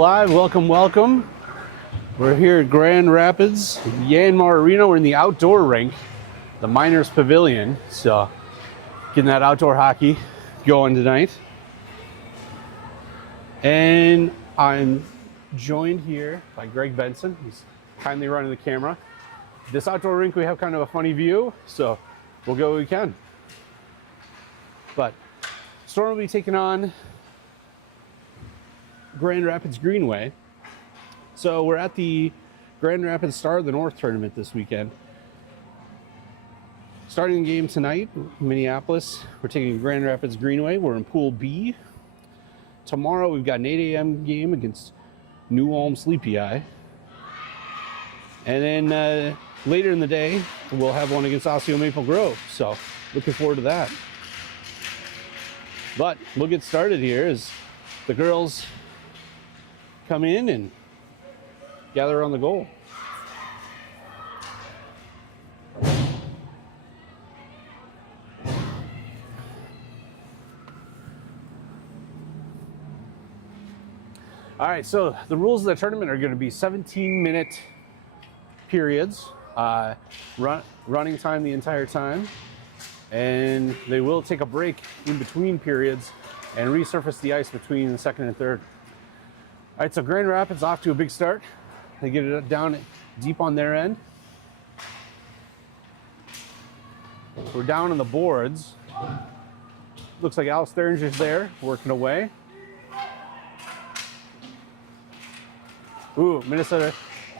live. Welcome, welcome. We're here at Grand Rapids, Yanmar Arena. We're in the outdoor rink, the Miners Pavilion. So, getting that outdoor hockey going tonight. And I'm joined here by Greg Benson. He's kindly running the camera. This outdoor rink, we have kind of a funny view, so we'll go where we can. But Storm will be taking on Grand Rapids Greenway. So we're at the Grand Rapids Star of the North tournament this weekend. Starting the game tonight, Minneapolis. We're taking Grand Rapids Greenway. We're in Pool B. Tomorrow we've got an 8 a.m. game against New Ulm Sleepy Eye. And then later in the day, we'll have one against Osseo Maple Grove. So looking forward to that. But we'll get started here as the girls come in and gather around the goal. All right, so the rules of the tournament are going to be 17-minute periods, running time the entire time, and they will take a break in between periods and resurface the ice between the second and third. All right, so Grand Rapids off to a big start. They get it down deep on their end. We're down on the boards. Looks like Alex Theringer's there, working away. Ooh, Minnesota.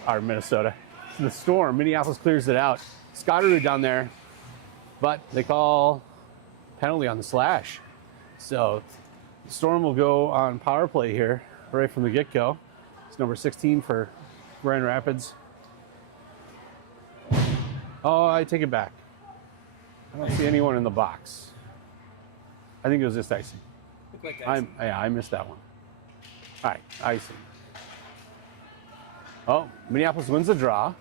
The Storm, Minneapolis clears it out. Scotterud down there, but they call penalty on the slash. So the Storm will go on power play here right from the get-go. It's number 16 for Grand Rapids. Oh, I take it back. I don't see anyone in the box. I think it was just icing. Looked like icing. I missed that one. All right, icing. Oh, Minneapolis wins the draw.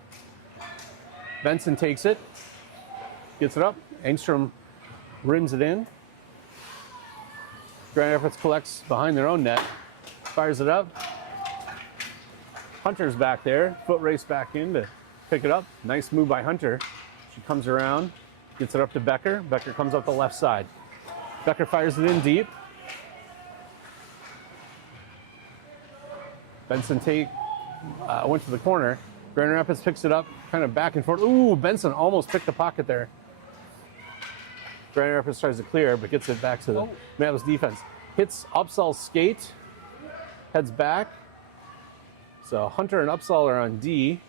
Benson takes it, gets it up. Engstrom rims it in. Grand Rapids collects behind their own net, fires it up. Hunter's back there, foot race back in to pick it up. Nice move by Hunter. She comes around, gets it up to Becker. Becker comes up the left side. Becker fires it in deep. Benson went to the corner. Grand Rapids picks it up, kind of back and forth. Ooh, Benson almost picked the pocket there. Grand Rapids tries to clear, but gets it back to the Minneapolis defense. Hits Upsall's skate, heads back. So Hunter and Upsall are on D.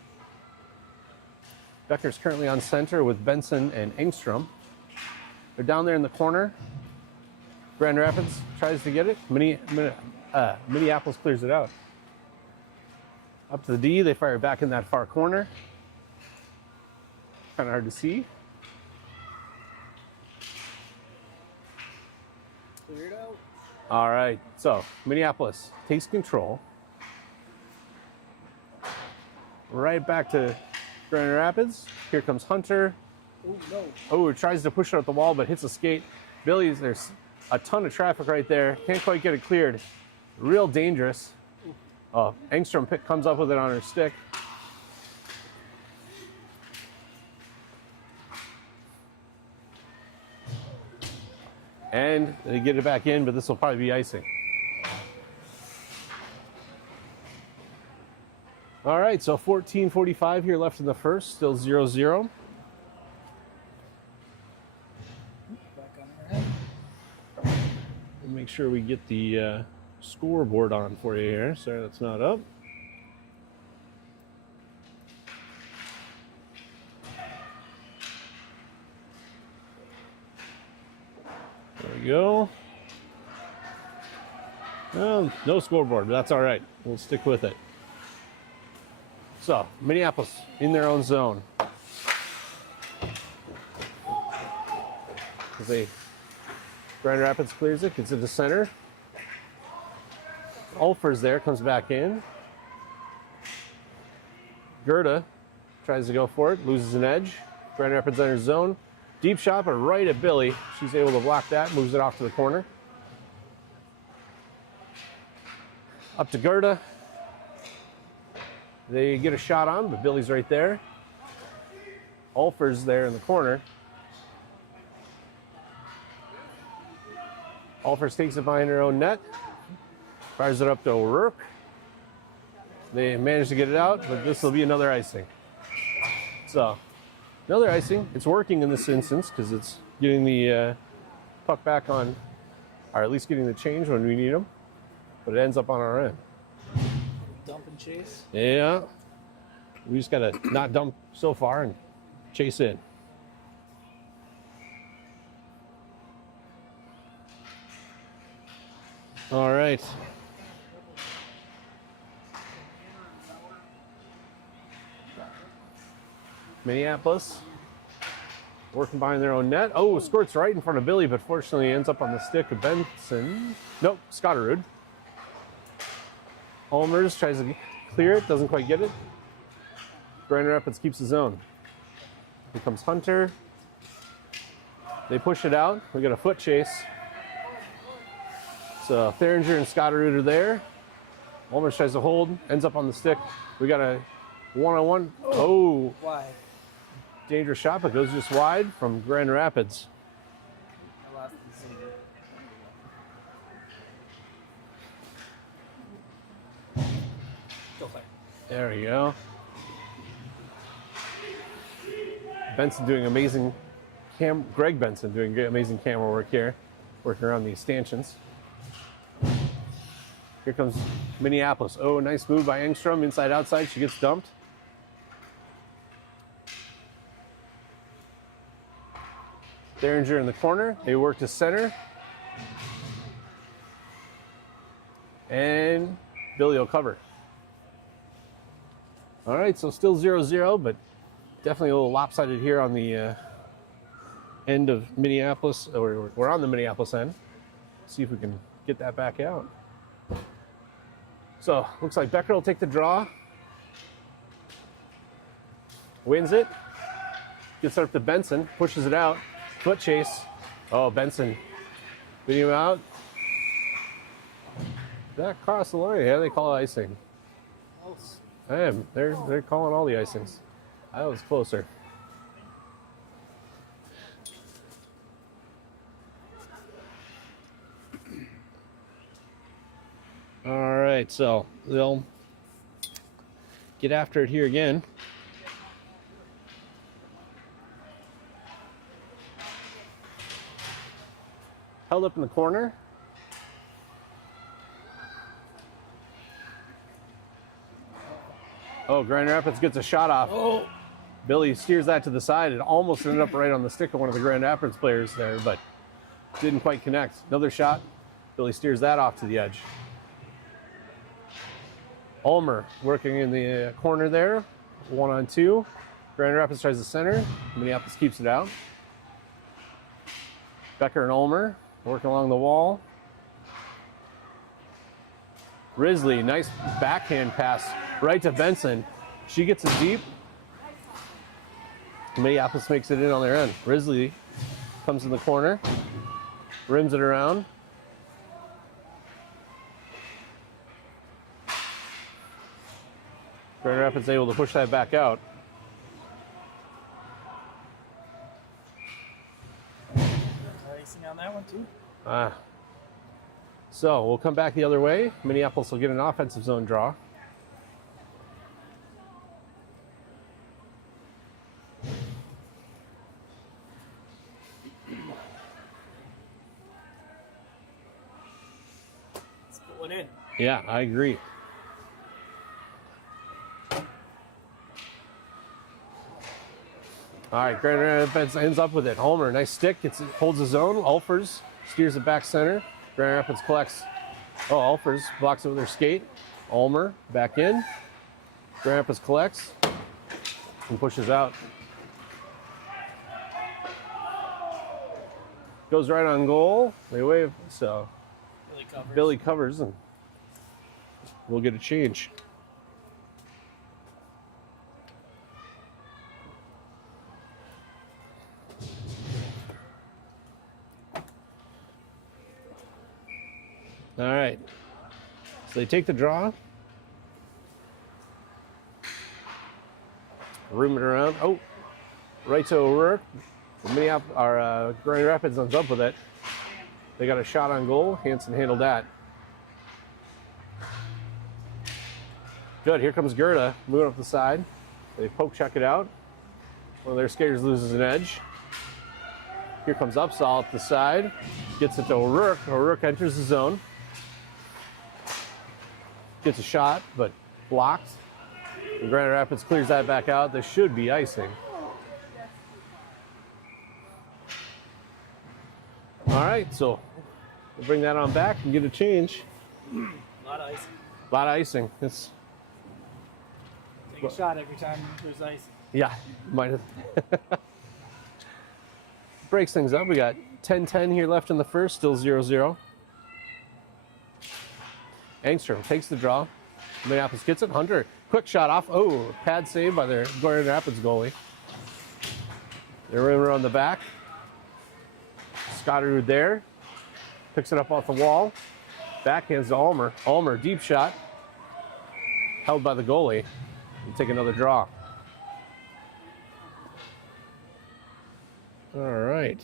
Becker's currently on center with Benson and Engstrom. They're down there in the corner. Grand Rapids tries to get it. Minneapolis clears it out. Up to the D, they fire back in that far corner. Kind of hard to see. Cleared out. All right, so Minneapolis takes control. Right back to Grand Rapids. Here comes Hunter. Oh, no. Oh, tries to push it up the wall, but hits a skate. Billy's, there's a ton of traffic right there. Can't quite get it cleared. Real dangerous. Oh, Engstrom comes up with it on her stick. And they get it back in, but this will probably be icing. All right, so 14:45 here left in the first, still 0-0. Back on our head. We'll make sure we get the scoreboard on for you here. Sorry, that's not up. There we go. Well, no scoreboard, but that's all right. We'll stick with it. So, Minneapolis in their own zone. Grand Rapids clears it, gets it to center. Ulfer's there, comes back in. Gerda tries to go for it, loses an edge. Grand Rapids in her zone. Deep shot, but right at Billy. She's able to block that, moves it off to the corner. Up to Gerda. They get a shot on, but Billy's right there. Ulfer's there in the corner. Ulfers takes it behind her own net. Fires it up to O'Rourke. They manage to get it out, but this will be another icing. So, another icing. It's working in this instance because it's getting the puck back on, or at least getting the change when we need them. But it ends up on our end. Dump and chase. Yeah. We just got to not dump so far and chase in. All right. Minneapolis working behind their own net. Oh, squirts right in front of Billy, but fortunately ends up on the stick of Benson. Nope, Scotterud. Olmers tries to clear it, doesn't quite get it. Grand Rapids keeps his own. Here comes Hunter. They push it out. We got a foot chase. So Theringer and Scotterud are there. Olmers tries to hold, ends up on the stick. We got a one-on-one. Oh. Why? Dangerous shot, but goes just wide from Grand Rapids. I lost the zone. Go play. There we go. Benson doing amazing Greg Benson doing amazing camera work here, working around these stanchions. Here comes Minneapolis. Oh, nice move by Engstrom, inside outside. She gets dumped. Theringer in the corner. They work to center. And Billy will cover. All right, so still 0-0, but definitely a little lopsided here on the end of Minneapolis, or we're on the Minneapolis end. See if we can get that back out. So, looks like Becker will take the draw. Wins it. Gets it up to Benson, pushes it out. Foot chase. Oh, Benson beating him out. That crossed the line. Yeah, they call it icing. Close. Damn, they're calling all the icings. I was closer. All right, so they'll get after it here again. Held up in the corner. Oh, Grand Rapids gets a shot off. Oh. Billy steers that to the side. It almost ended up right on the stick of one of the Grand Rapids players there, but didn't quite connect. Another shot. Billy steers that off to the edge. Ulmer working in the corner there. 1-on-2. Grand Rapids tries the center. Minneapolis keeps it out. Becker and Ulmer working along the wall. Risley, nice backhand pass right to Benson. She gets it deep. Minneapolis makes it in on their end. Risley comes in the corner, rims it around. Grand Rapids able to push that back out. Icing on that one too. So we'll come back the other way. Minneapolis will get an offensive zone draw. Let's put one in. Yeah, I agree. All right, Grand Rapids ends up with it. Ulmer, nice stick, holds his own. Ulfers steers it back center. Grand Rapids collects. Oh, Ulfers blocks it with her skate. Ulmer back in. Grand Rapids collects and pushes out. Goes right on goal. They wave, so Billy covers and we'll get a change. All right, so they take the draw. room it around. Oh, right to O'Rourke. Minneapolis, Grand Rapids ends up with it. They got a shot on goal. Hansen handled that. Good. Here comes Gerda moving up the side. They poke check it out. One of their skaters loses an edge. Here comes Upsall up the side. Gets it to O'Rourke. O'Rourke enters the zone. Gets a shot, but blocked. And Grand Rapids clears that back out. There should be icing. All right, so we'll bring that on back and get a change. A lot of icing. A lot of icing. It's Take a shot every time there's ice. yeah, might have. Breaks things up. We got 10-10 here left in the first, still 0-0. Angstrom takes the draw. Minneapolis gets it. Hunter, quick shot off. Oh, pad save by their Grand Rapids goalie. They're around the back. Scotterud there. Picks it up off the wall. Backhands to Ulmer. Ulmer, deep shot. Held by the goalie. And take another draw. All right.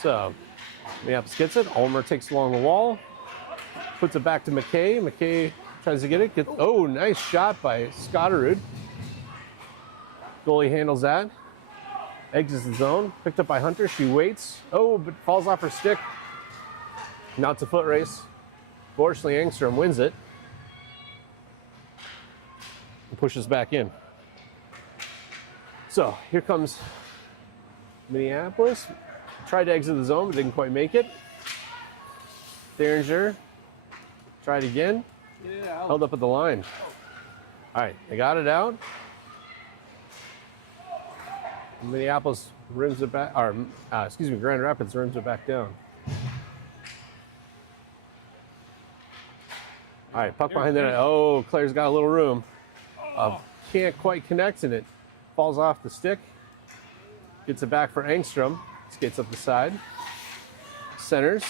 So, Minneapolis gets it. Ulmer takes it along the wall. Puts it back to McKay. McKay tries to get it. Oh, nice shot by Scotterud. Goalie handles that. Exits the zone. Picked up by Hunter. She waits. Oh, but falls off her stick. Now it's a foot race. Fortunately, Angstrom wins it. And pushes back in. So here comes Minneapolis. Tried to exit the zone, but didn't quite make it. Derringer tried again. Yeah. Held up at the line. All right, they got it out. Minneapolis rims it back, or Grand Rapids rims it back down. All right, puck behind the net. Oh, Claire's got a little room. Can't quite connect, and it falls off the stick. Gets it back for Angstrom. Skates up the side. Centers.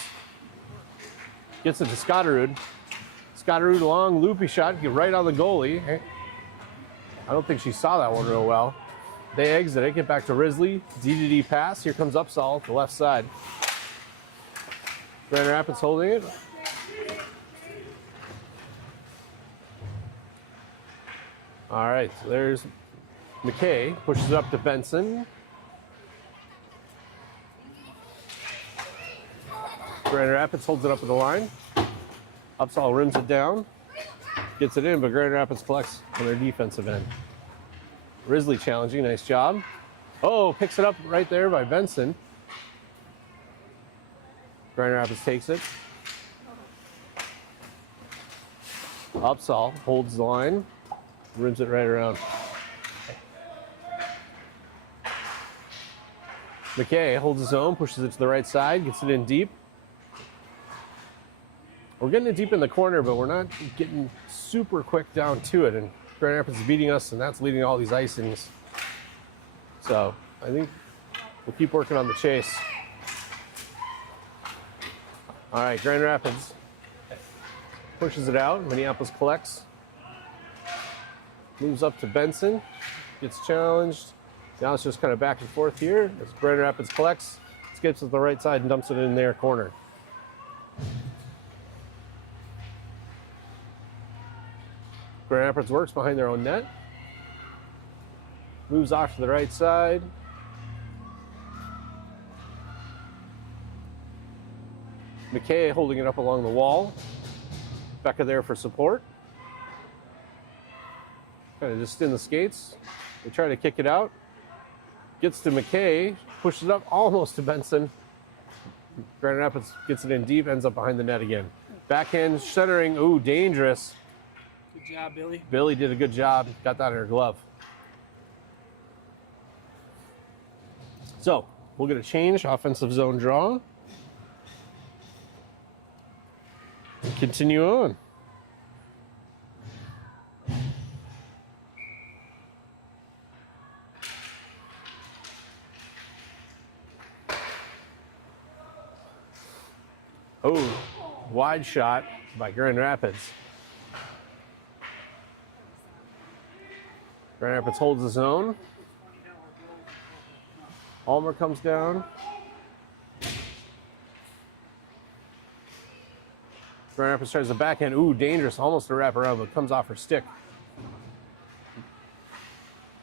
Gets it to Scotterud. Scotterud, long, loopy shot. Get right on the goalie. I don't think she saw that one real well. They exit it. Get back to Risley. D-to-D pass. Here comes Upsall to the left side. Grand Rapids holding it. All right, so there's McKay. Pushes it up to Benson. Grand Rapids holds it up at the line. Upsall rims it down. Gets it in, but Grand Rapids collects on their defensive end. Risley challenging, nice job. Oh, picks it up right there by Benson. Grand Rapids takes it. Upsall holds the line, rims it right around. McKay holds his own, pushes it to the right side, gets it in deep. We're getting it deep in the corner, but we're not getting super quick down to it. And Grand Rapids is beating us, and that's leading to all these icings. So I think we'll keep working on the chase. All right, Grand Rapids pushes it out. Minneapolis collects. Moves up to Benson. Gets challenged. Now it's just kind of back and forth here. As Grand Rapids collects, skips to the right side and dumps it in their corner. Grand Rapids works behind their own net. Moves off to the right side. McKay holding it up along the wall. Becca there for support. Kind of just in the skates. They try to kick it out. Gets to McKay. Pushes it up almost to Benson. Grand Rapids gets it in deep. Ends up behind the net again. Backhand centering. Ooh, dangerous. Good job, Billy. Billy did a good job. Got that in her glove. So we'll get a change. Offensive zone draw. And continue on. Oh, wide shot by Grand Rapids. Grand Rapids holds his own. Almer comes down. Grand Rapids tries the backhand. Ooh, dangerous. Almost a wraparound, but comes off her stick.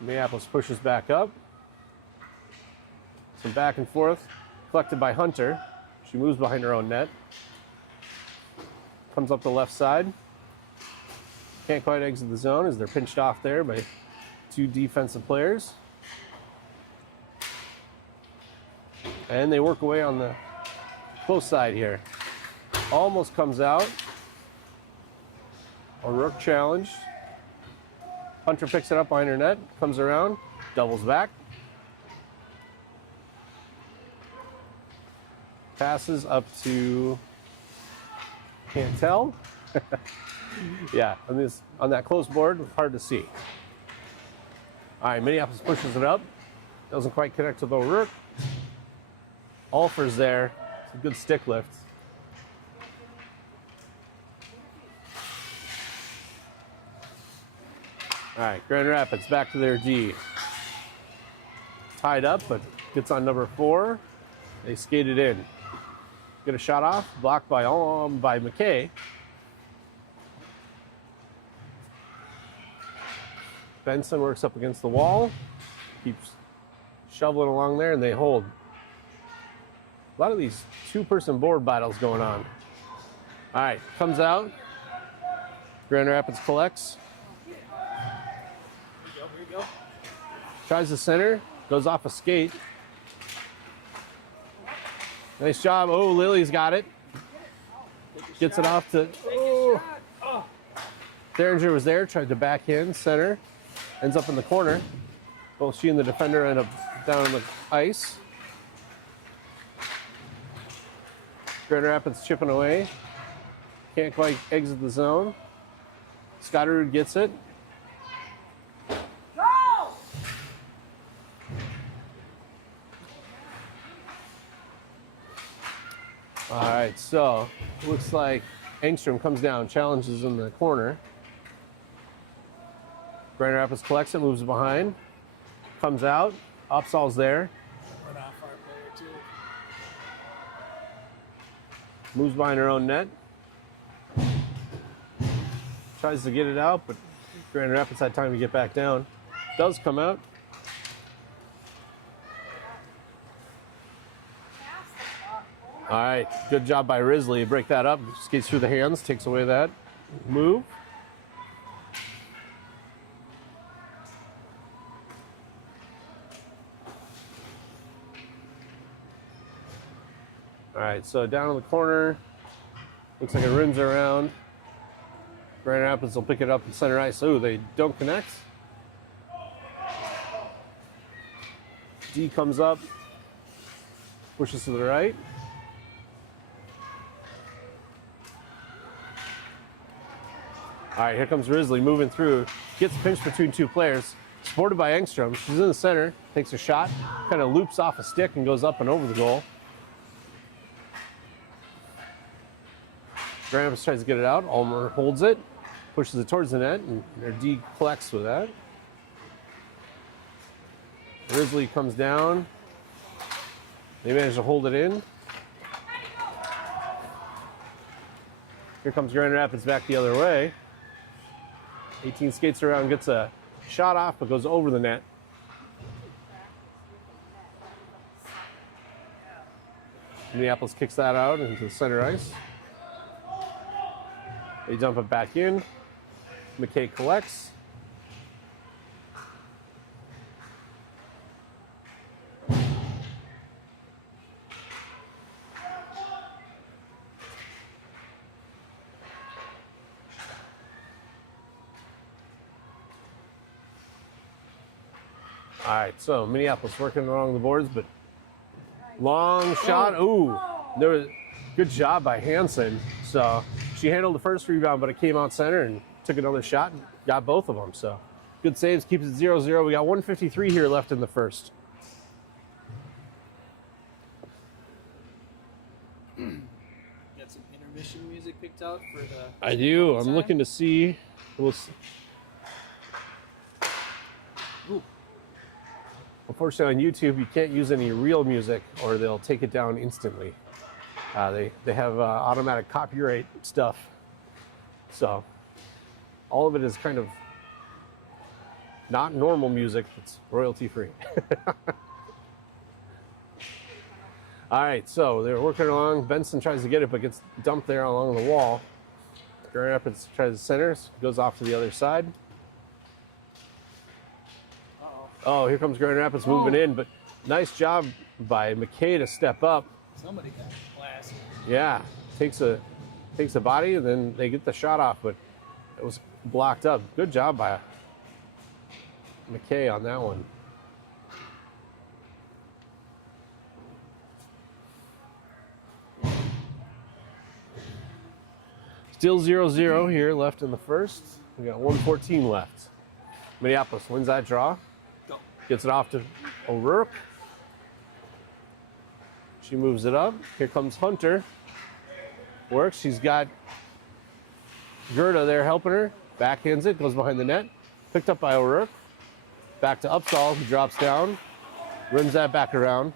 Minneapolis pushes back up. Some back and forth. Collected by Hunter. She moves behind her own net. Comes up the left side. Can't quite exit the zone as they're pinched off there by two defensive players. And they work away on the close side here. Almost comes out. O'Rourke challenged. Hunter picks it up behind her net, comes around, doubles back. Passes up to, can't tell. Yeah, on that close board, hard to see. All right, Minneapolis pushes it up. Doesn't quite connect with O'Rourke. Alfer's there. It's a good stick lift. All right, Grand Rapids back to their D. Tied up, but gets on number 4. They skate it in. Get a shot off, blocked by McKay. Benson works up against the wall, keeps shoveling along there, and they hold. A lot of these two-person board battles going on. All right, comes out. Grand Rapids collects. Here we go. Tries the center, goes off a skate. Nice job. Oh, Lily's got it. Gets it off to. Oh. Derringer was there, tried to backhand center. Ends up in the corner. Both she and the defender end up down on the ice. Grand Rapids chipping away. Can't quite exit the zone. Scotterud gets it. All right, so looks like Engstrom comes down, challenges in the corner. Grand Rapids collects it, moves behind, comes out. Upsall's there. Right off our player too. Moves behind her own net. Tries to get it out, but Grand Rapids had time to get back down. Does come out. All right, good job by Risley. Break that up, skates through the hands, takes away that move. All right, so down in the corner, looks like it rims around. Grand Rapids will pick it up in center ice. Oh, they don't connect. D comes up, pushes to the right. All right, here comes Risley moving through. Gets pinched between two players. Supported by Engstrom. She's in the center, takes a shot, kind of loops off a stick and goes up and over the goal. Grand Rapids tries to get it out. Almer holds it, pushes it towards the net, and their D collects with that. Risley comes down. They manage to hold it in. Here comes Grand Rapids back the other way. 18 skates around, gets a shot off, but goes over the net. Minneapolis kicks that out into the center ice. They dump it back in. McKay collects. All right, so Minneapolis working along the boards, but long shot. Ooh, there was good job by Hansen. So she handled the first rebound, but it came out center and took another shot and got both of them. So good saves, keeps it 0-0. We got 1:53 here left in the first. got some intermission music picked out for the. I do. I'm time? looking to see. We'll see. Ooh. Unfortunately, on YouTube, you can't use any real music, or they'll take it down instantly. They have automatic copyright stuff, so all of it is kind of not normal music. It's royalty free. All right, so they're working along. Benson tries to get it, but gets dumped there along the wall. Grand Rapids tries to center, goes off to the other side. Oh, here comes Grand Rapids moving in, but nice job by McKay to step up. Somebody got blasted. Yeah, takes a body, and then they get the shot off, but it was blocked up. Good job by McKay on that one. Still 0-0 here left in the first. We got 1:14 left. Minneapolis wins that draw. Go. Gets it off to O'Rourke. She moves it up. Here comes Hunter. Works. She's got Gerda there helping her. Backhands it. Goes behind the net. Picked up by O'Rourke. Back to Upsall, who drops down. Runs that back around.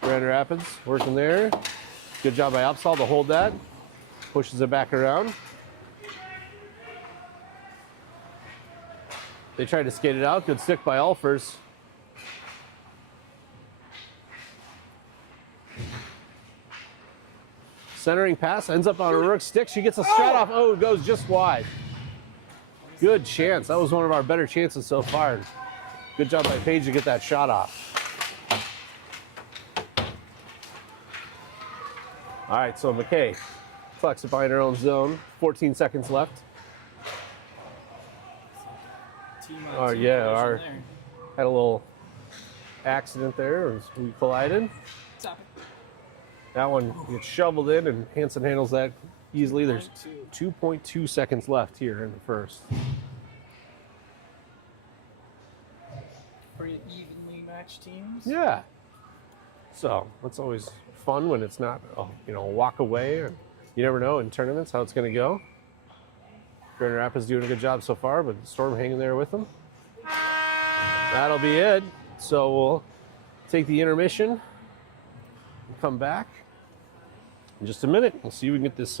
Grand Rapids working there. Good job by Upsall to hold that. Pushes it back around. They tried to skate it out. Good stick by Alfers. Centering pass ends up on O'Rourke's stick. She gets a shot off. Oh, it goes just wide. Good chance. That was one of our better chances so far. Good job by Paige to get that shot off. All right, so McKay flex it behind her own zone. 14 seconds left. Oh yeah, our had a little accident there as we collided. Stop it. That one gets shoveled in, and Hansen handles that easily. There's 2.2 seconds left here in the first. Pretty evenly matched teams. Yeah. So that's always fun when it's not, a walk away. Or you never know in tournaments how it's going to go. Grand Rapids doing a good job so far, but Storm hanging there with them. That'll be it. So we'll take the intermission and come back in just a minute. We'll see if we can get this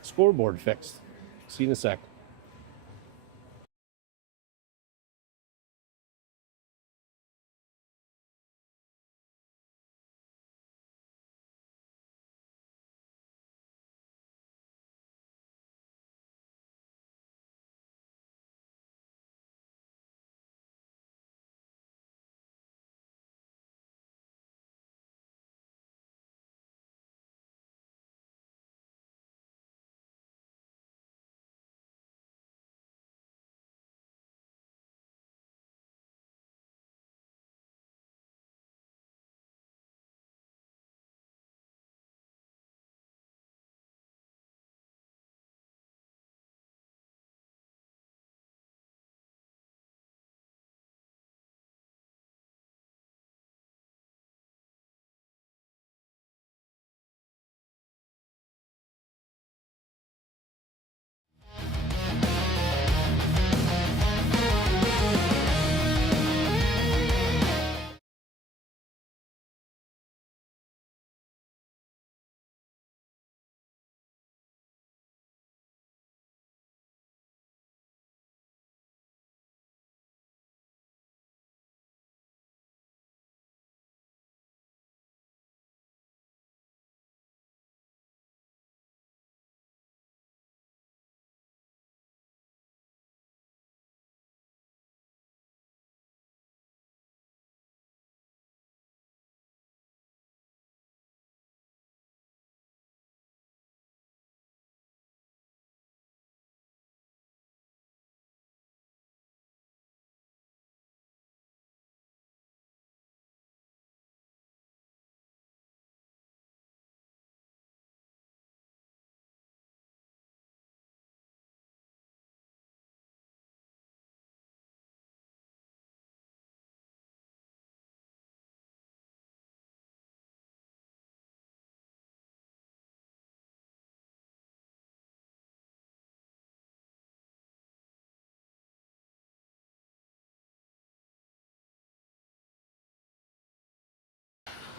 scoreboard fixed. See you in a sec.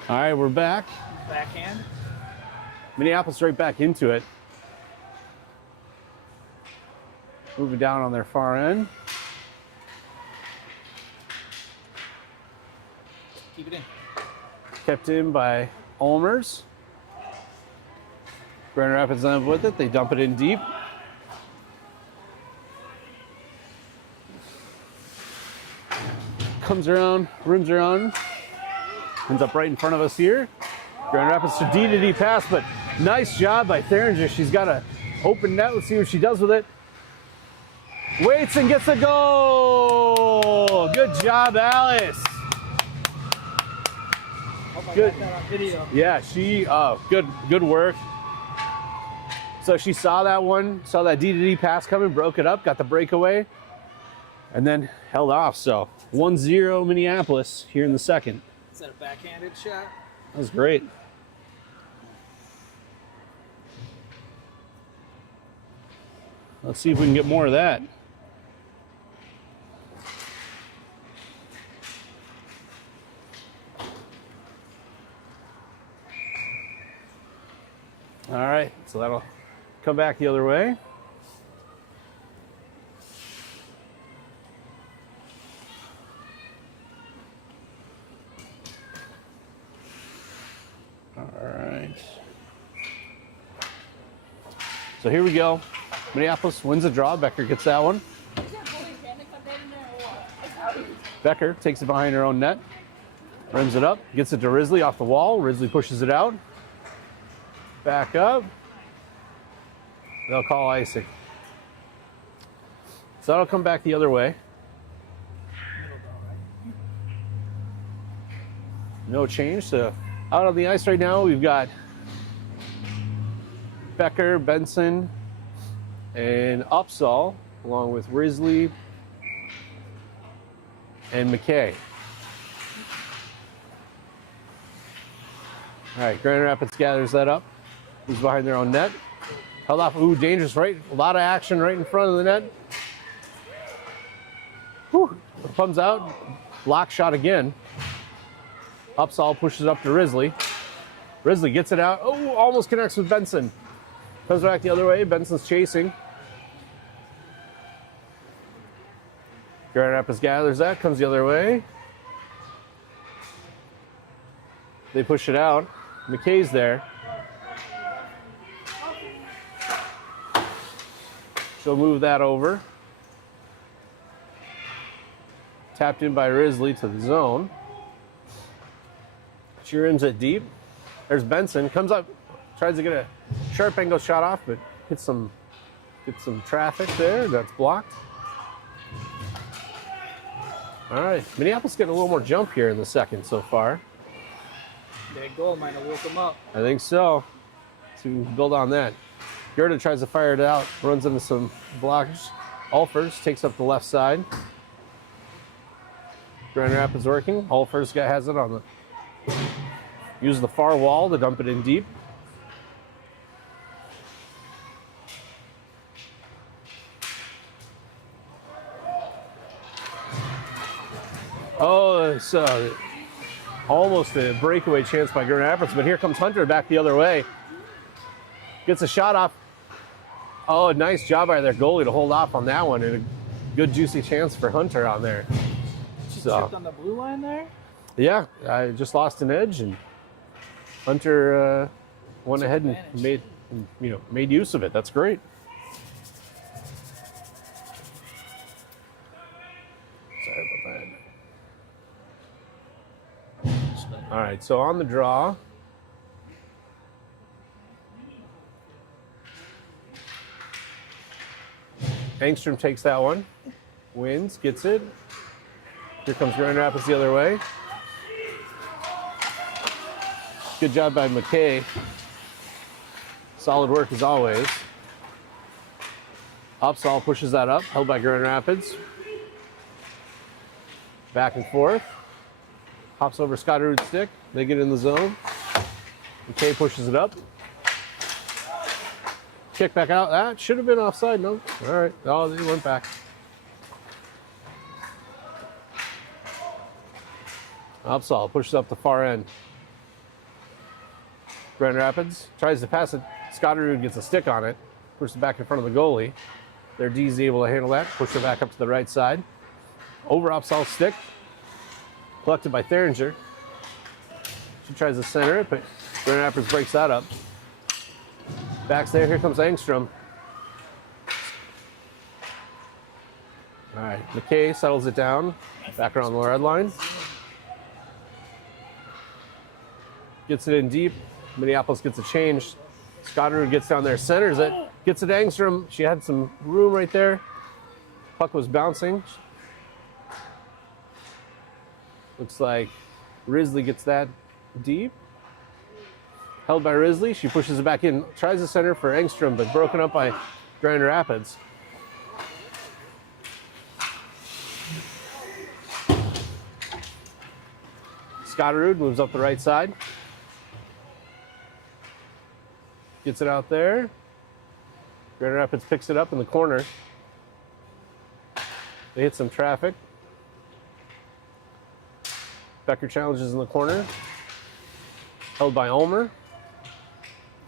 All right, we're back. Backhand. Minneapolis right back into it. Moving down on their far end. Keep it in. Kept in by Olmers. Grand Rapids ends up with it. They dump it in deep. Comes around, rims around. Ends up right in front of us here. Grand Rapids to D pass, but nice job by Theringer. She's got an open net. Let's see what she does with it. Waits and gets a goal. Good job, Alice. Good. Video. Yeah, she good work. So she saw that one, saw that D pass coming, broke it up, got the breakaway, and then held off. So 1-0 Minneapolis here in the second. Is that a backhanded shot? That was great. Let's see if we can get more of that. All right, so that'll come back the other way. All right. So here we go. Minneapolis wins a draw. Becker gets that one. Becker takes it behind her own net. Rims it up. Gets it to Risley off the wall. Risley pushes it out. Back up. They'll call icing. So that'll come back the other way. No change. So out on the ice right now, we've got Becker, Benson, and Upsall, along with Risley and McKay. All right, Grand Rapids gathers that up. Who's behind their own net? Held off. Ooh, dangerous, right? A lot of action right in front of the net. Whew. Comes out. Block shot again. Upsall pushes up to Risley. Risley gets it out. Oh, almost connects with Benson. Comes back the other way. Benson's chasing. Grand Rapids gathers that. Comes the other way. They push it out. McKay's there. She'll move that over. Tapped in by Risley to the zone. She rims it deep. There's Benson. Comes up. Tries to get a sharp angle shot off, but gets some traffic there. That's blocked. All right. Minneapolis getting a little more jump here in the second so far. That goal might have woke them up. I think so. So we can build on that. Gerda tries to fire it out, runs into some blockers. Alfers takes up the left side. Grand Rapids working. Alfers has it on the. Use the far wall to dump it in deep. Oh, it's almost a breakaway chance by Grand Rapids, but here comes Hunter back the other way. Gets a shot off. Oh, nice job by their goalie to hold off on that one, and a good juicy chance for Hunter on there. She tripped on the blue line there? Yeah, I just lost an edge, and Hunter went ahead and made use of it. That's great. Sorry about that. All right, so on the draw. Engstrom takes that one, wins, gets it. Here comes Grand Rapids the other way. Good job by McKay. Solid work as always. Upsall pushes that up, held by Grand Rapids. Back and forth. Hops over Scotterud's stick. They get in the zone. McKay pushes it up. Kick back out. That should have been offside. No. All right. Oh, they went back. Upsall pushes up the far end. Grand Rapids tries to pass it. Scotterud gets a stick on it, pushes it back in front of the goalie. Their D's able to handle that, push her back up to the right side. Over Opsahl's stick, collected by Theringer. She tries to center it, but Grand Rapids breaks that up. Backs there, here comes Engstrom. All right, McKay settles it down, back around the red line. Gets it in deep. Minneapolis gets a change. Scotterud gets down there, centers it, gets it to Engstrom. She had some room right there. Puck was bouncing. Looks like Risley gets that deep. Held by Risley. She pushes it back in, tries to center for Engstrom, but broken up by Grand Rapids. Scotterud moves up the right side. Gets it out there. Grand Rapids picks it up in the corner. They hit some traffic. Becker challenges in the corner. Held by Ulmer.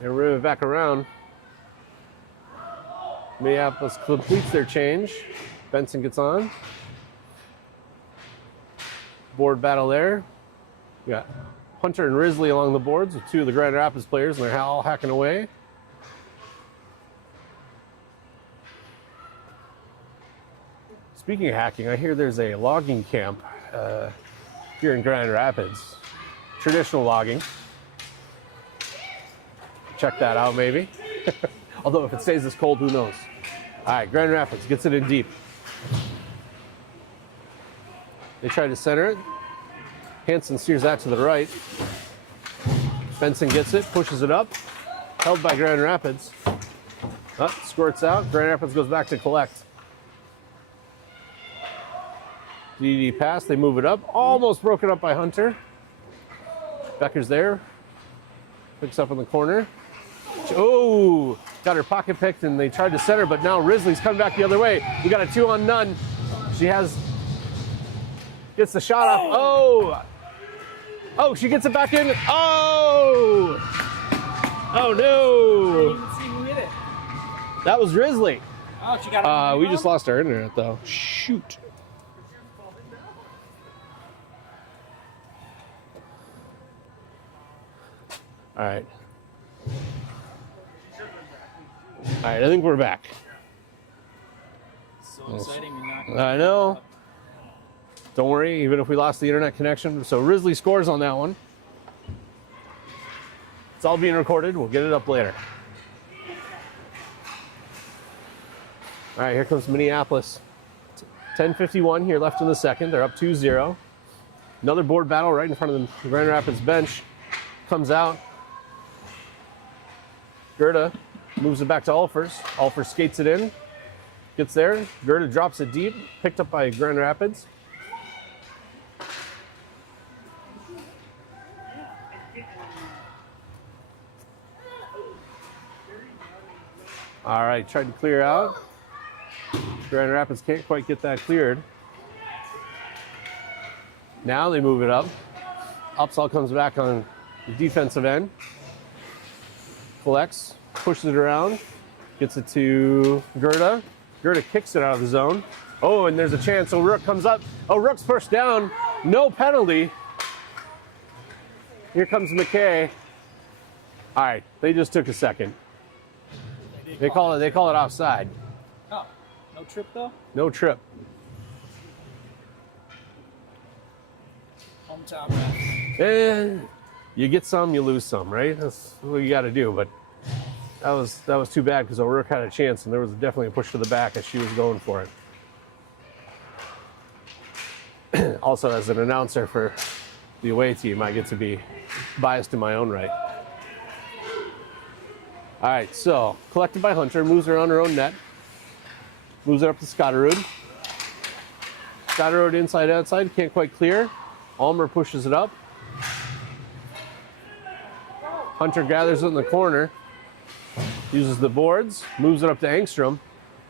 They move it back around. Minneapolis completes their change. Benson gets on. Board battle there. We got Hunter and Risley along the boards with two of the Grand Rapids players, and they're all hacking away. Speaking of hacking, I hear there's a logging camp here in Grand Rapids. Traditional logging. Check that out, maybe. Although if it stays this cold, who knows? All right, Grand Rapids gets it in deep. They try to center it. Hansen steers that to the right. Benson gets it, pushes it up. Held by Grand Rapids. Squirts out. Grand Rapids goes back to collect. DD pass, they move it up. Almost broken up by Hunter. Becker's there. Picks up in the corner. Oh, got her pocket picked and they tried to center, but now Risley's coming back the other way. We got a 2-on-none. She gets the shot off. Oh, she gets it back in. Oh no. I didn't even see who hit it. That was Risley. Oh, she got it. We just lost our internet though. Shoot. All right, I think we're back. So exciting. I know. Don't worry, even if we lost the internet connection. So Risley scores on that one. It's all being recorded. We'll get it up later. All right, here comes Minneapolis. 10:51 here left in the second. They're up 2-0. Another board battle right in front of the Grand Rapids bench. Comes out. Gerda moves it back to Alfers. Alfers skates it in. Gets there. Gerda drops it deep. Picked up by Grand Rapids. All right, tried to clear out. Grand Rapids can't quite get that cleared. Now they move it up. Opsahl comes back on the defensive end. Collects, pushes it around, gets it to Gerda. Gerda kicks it out of the zone. Oh, and there's a chance. O'Rourke comes up. O'Rourke's pushed down. No penalty. Here comes McKay. All right, they just took a second. They call it offside. Oh, no trip though? No trip. Hometown ref. And you get some, you lose some, right? That's what you got to do. But that was too bad because O'Rourke had a chance, and there was definitely a push to the back as she was going for it. Also, as an announcer for the away team, I get to be biased in my own right. All right, so collected by Hunter, moves her on her own net, moves it up to Scotterud. Scotterud inside, outside, can't quite clear. Ulmer pushes it up. Hunter gathers it in the corner, uses the boards, moves it up to Engstrom.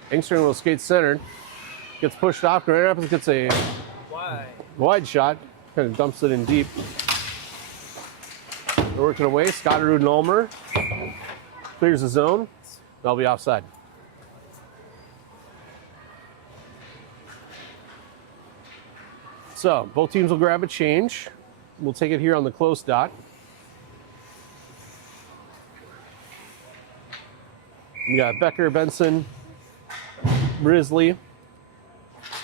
Engstrom will skate centered, gets pushed off. Grand Rapids gets a wide shot, kind of dumps it in deep. They're working away. Scotterud and Ulmer clears the zone. They'll be offside. So both teams will grab a change. We'll take it here on the close dot. We got Becker, Benson, Risley,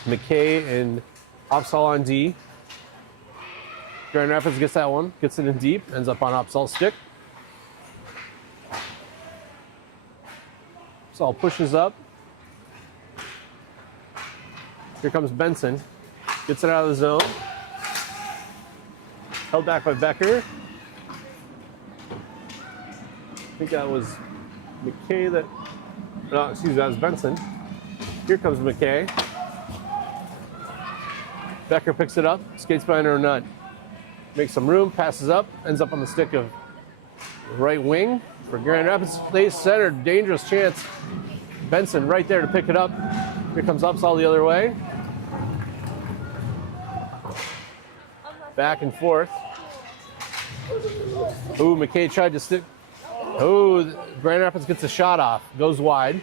McKay, and Opsal on D. Grand Rapids gets that one, gets it in deep, ends up on Opsal's stick. Opsal pushes up. Here comes Benson. Gets it out of the zone. Held back by Becker. I think that was McKay that, no, excuse me, that was Benson. Here comes McKay. Becker picks it up, skates behind her nut. Makes some room, passes up, ends up on the stick of right wing for Grand Rapids. Stays center, dangerous chance. Benson right there to pick it up. Here comes Upsall the other way. Back and forth. Ooh, McKay tried to stick. Ooh, Grand Rapids gets a shot off, goes wide.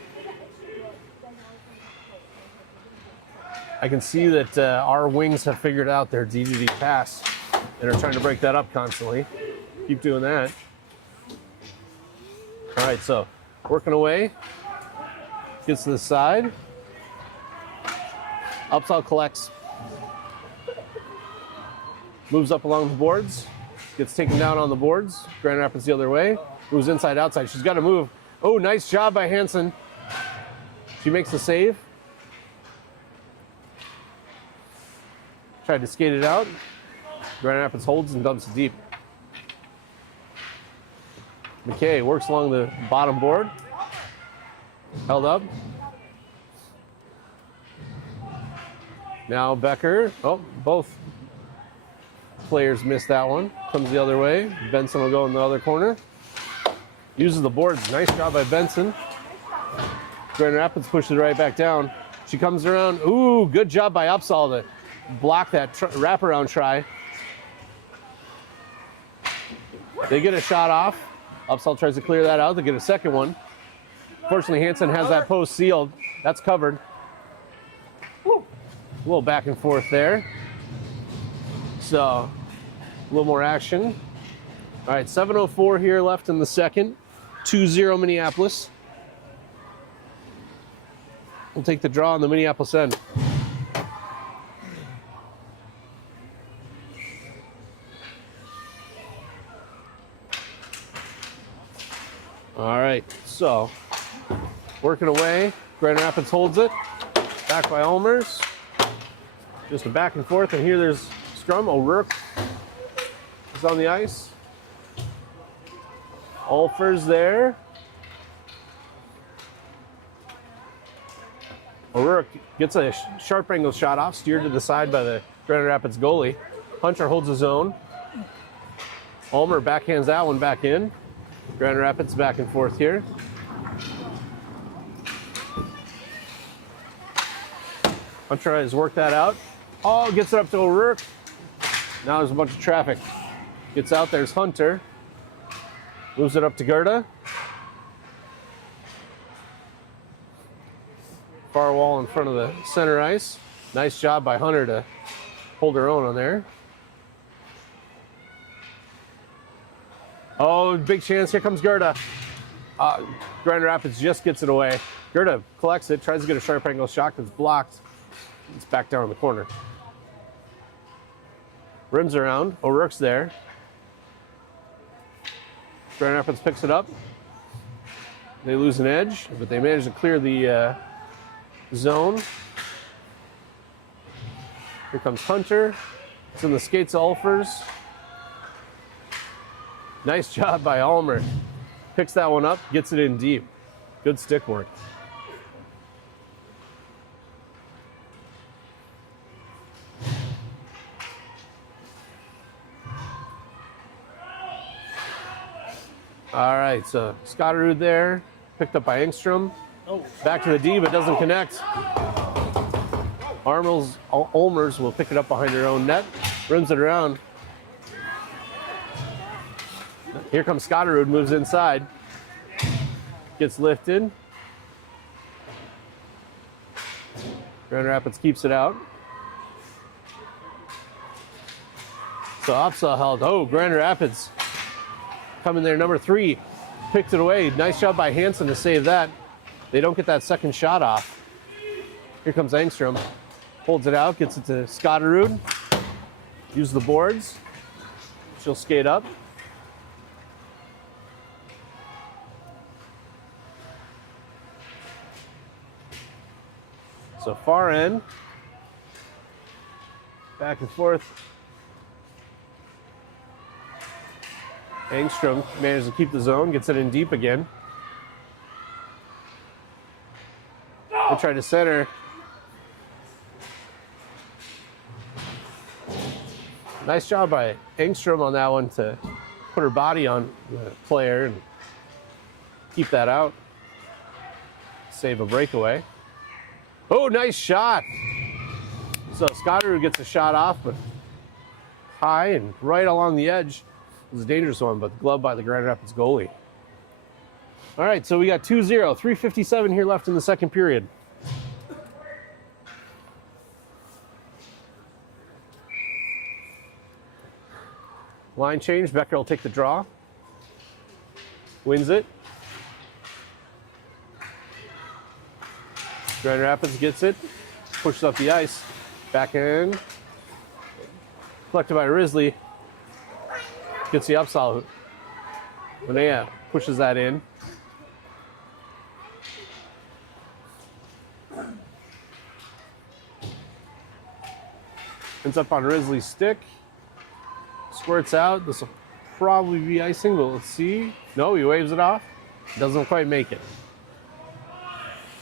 I can see that our wings have figured out their D2D pass and are trying to break that up constantly. Keep doing that. All right, so working away. Gets to the side. Upsall collects. Moves up along the boards. Gets taken down on the boards. Grand Rapids the other way. Moves inside, outside. She's got to move. Oh, nice job by Hansen. She makes the save. Tried to skate it out. Grand Rapids holds and dumps it deep. McKay works along the bottom board. Held up. Now Becker. Oh, both players missed that one. Comes the other way. Benson will go in the other corner. Uses the boards. Nice job by Benson. Grand Rapids pushes it right back down. She comes around. Ooh, good job by Upsall to block that wraparound try. They get a shot off. Upsall tries to clear that out. They get a second one. Fortunately, Hansen has that post sealed. That's covered. A little back and forth there. So, a little more action. All right, 7:04 here left in the second. 2-0 Minneapolis. We'll take the draw on the Minneapolis end. All right, so working away. Grand Rapids holds it. Back by Ulmers. Just a back and forth, and here there's scrum. O'Rourke is on the ice. Ulfers there. O'Rourke gets a sharp angle shot off, steered to the side by the Grand Rapids goalie. Hunter holds his own. Ulmer backhands that one back in. Grand Rapids back and forth here. Hunter has worked that out. Oh, gets it up to O'Rourke. Now there's a bunch of traffic. Gets out, there's Hunter. Moves it up to Gerda. Far wall in front of the center ice. Nice job by Hunter to hold her own on there. Oh, big chance. Here comes Gerda. Grand Rapids just gets it away. Gerda collects it, tries to get a sharp angle shot that's blocked. It's back down in the corner. Rims around. O'Rourke's there. Grand Rapids picks it up. They lose an edge, but they manage to clear the zone. Here comes Hunter. It's in the skates of Ulfers. Nice job by Ulmer. Picks that one up, gets it in deep. Good stick work. All right, so Scotterud there, picked up by Engstrom. Back to the D, but doesn't connect. Ulmers will pick it up behind her own net. Rims it around. Here comes Scotterud, moves inside. Gets lifted. Grand Rapids keeps it out. So Opsahl held. Oh, Grand Rapids coming there, number 3. Picked it away. Nice job by Hansen to save that. They don't get that second shot off. Here comes Engstrom. Holds it out, gets it to Scotterud. Use the boards. She'll skate up. So far end. Back and forth. Engstrom manages to keep the zone, gets it in deep again. They try to center. Nice job by Engstrom on that one to put her body on the player and keep that out. Save a breakaway. Oh, nice shot. So Scotterud gets a shot off, but high and right along the edge. It was a dangerous one, but gloved by the Grand Rapids goalie. All right, so we got 2-0, 3:57 here left in the second period. Line change, Becker will take the draw. Wins it. Grand Rapids gets it, pushes up the ice, back in. Collected by Risley. Gets the Opsahl. Linnea pushes that in. Ends up on Risley's stick. Squirts out. This will probably be icing, but let's see. No, he waves it off. Doesn't quite make it.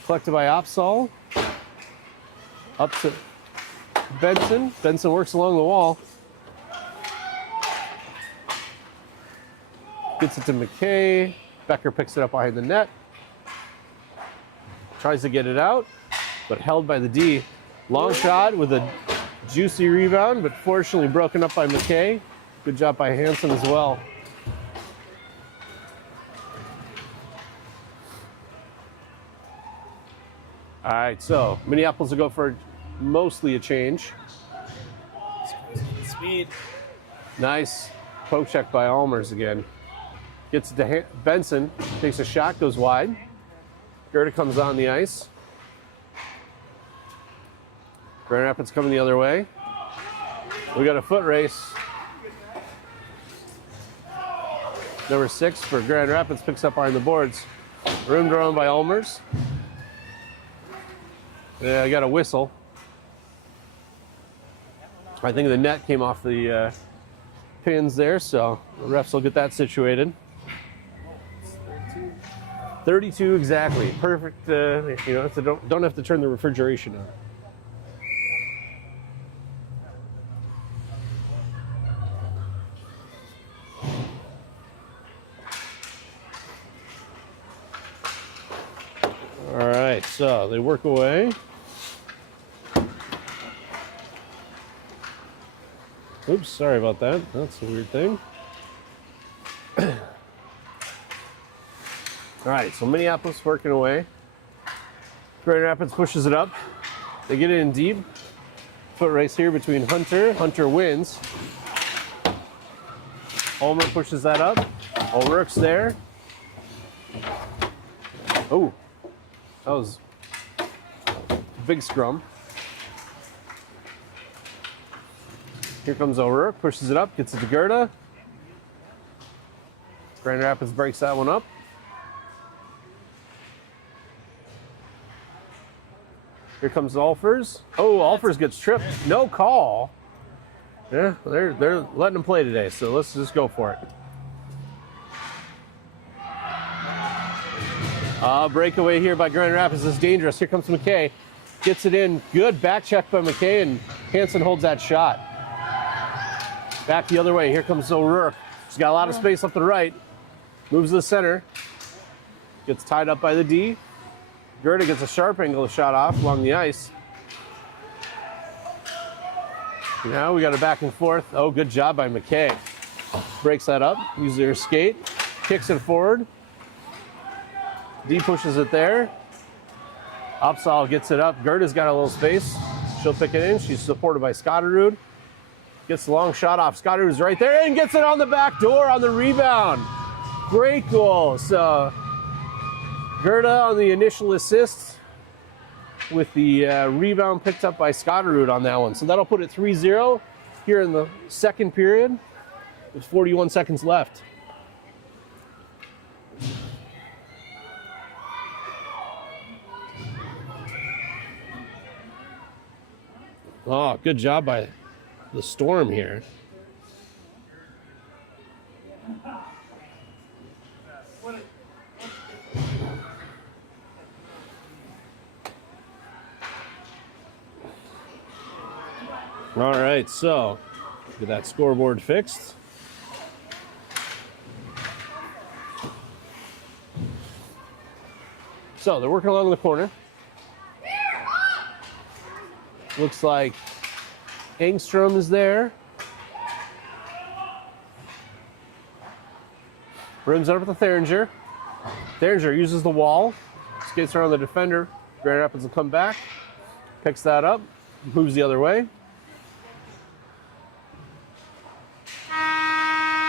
Collected by Opsahl. Up to Benson. Benson works along the wall. Gets it to McKay. Becker picks it up behind the net. Tries to get it out, but held by the D. Long shot with a juicy rebound, but fortunately broken up by McKay. Good job by Hansen as well. All right, so Minneapolis will go for mostly a change. Speed. Nice poke check by Almers again. Gets it to Benson, takes a shot, goes wide. Gerda comes on the ice. Grand Rapids coming the other way. We got a foot race. Number 6 for Grand Rapids picks up behind the boards. Room drawn by Almers. Yeah, I got a whistle. I think the net came off the pins there, so the refs will get that situated. 32 exactly. Perfect. You know, so don't have to turn the refrigeration on. All right, so they work away. Oops, sorry about that. That's a weird thing. All right, so Minneapolis working away. Grand Rapids pushes it up. They get it in deep. Foot race here between Hunter. Hunter wins. Ulmer pushes that up. Ulrich's there. Oh, that was a big scrum. Here comes Ulrich, pushes it up, gets it to Gerda. Grand Rapids breaks that one up. Here comes Alfers. Oh, Alfers gets tripped. No call. Yeah, they're letting him play today, so let's just go for it. Breakaway here by Grand Rapids is dangerous. Here comes McKay. Gets it in. Good back check by McKay, and Hansen holds that shot. Back the other way. Here comes O'Rourke. She's got a lot of space up to the right. Moves to the center. Gets tied up by the D. Gerda gets a sharp angle shot off along the ice. Now we got a back and forth. Oh, good job by McKay. breaks that up, uses her skate, kicks it forward. D pushes it there. Opsal gets it up. Gerda's got a little space. She'll pick it in. She's supported by Scotterud. Gets the long shot off. Scotterud's right there and gets it on the back door on the rebound. Great goal. So Gerda on the initial assist with the rebound picked up by Scotterud on that one. So that'll put it 3-0 here in the second period with 41 seconds left. Oh, good job by the Storm here. All right, so get that scoreboard fixed. So they're working along the corner. Looks like Engstrom is there. Rims it up with the Theringer. Theringer uses the wall, skates around the defender. Grand Rapids will come back, picks that up, moves the other way.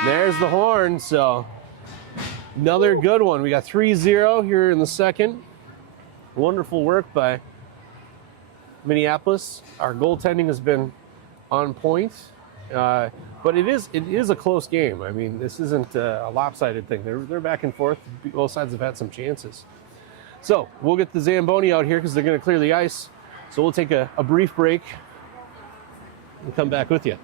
There's the horn, so another good one. We got 3-0 here in the second. Wonderful work by Minneapolis. Our goaltending has been on point, but it is a close game. I mean, this isn't a lopsided thing. They're back and forth. Both sides have had some chances. So we'll get the Zamboni out here because they're going to clear the ice. So we'll take a brief break and come back with you.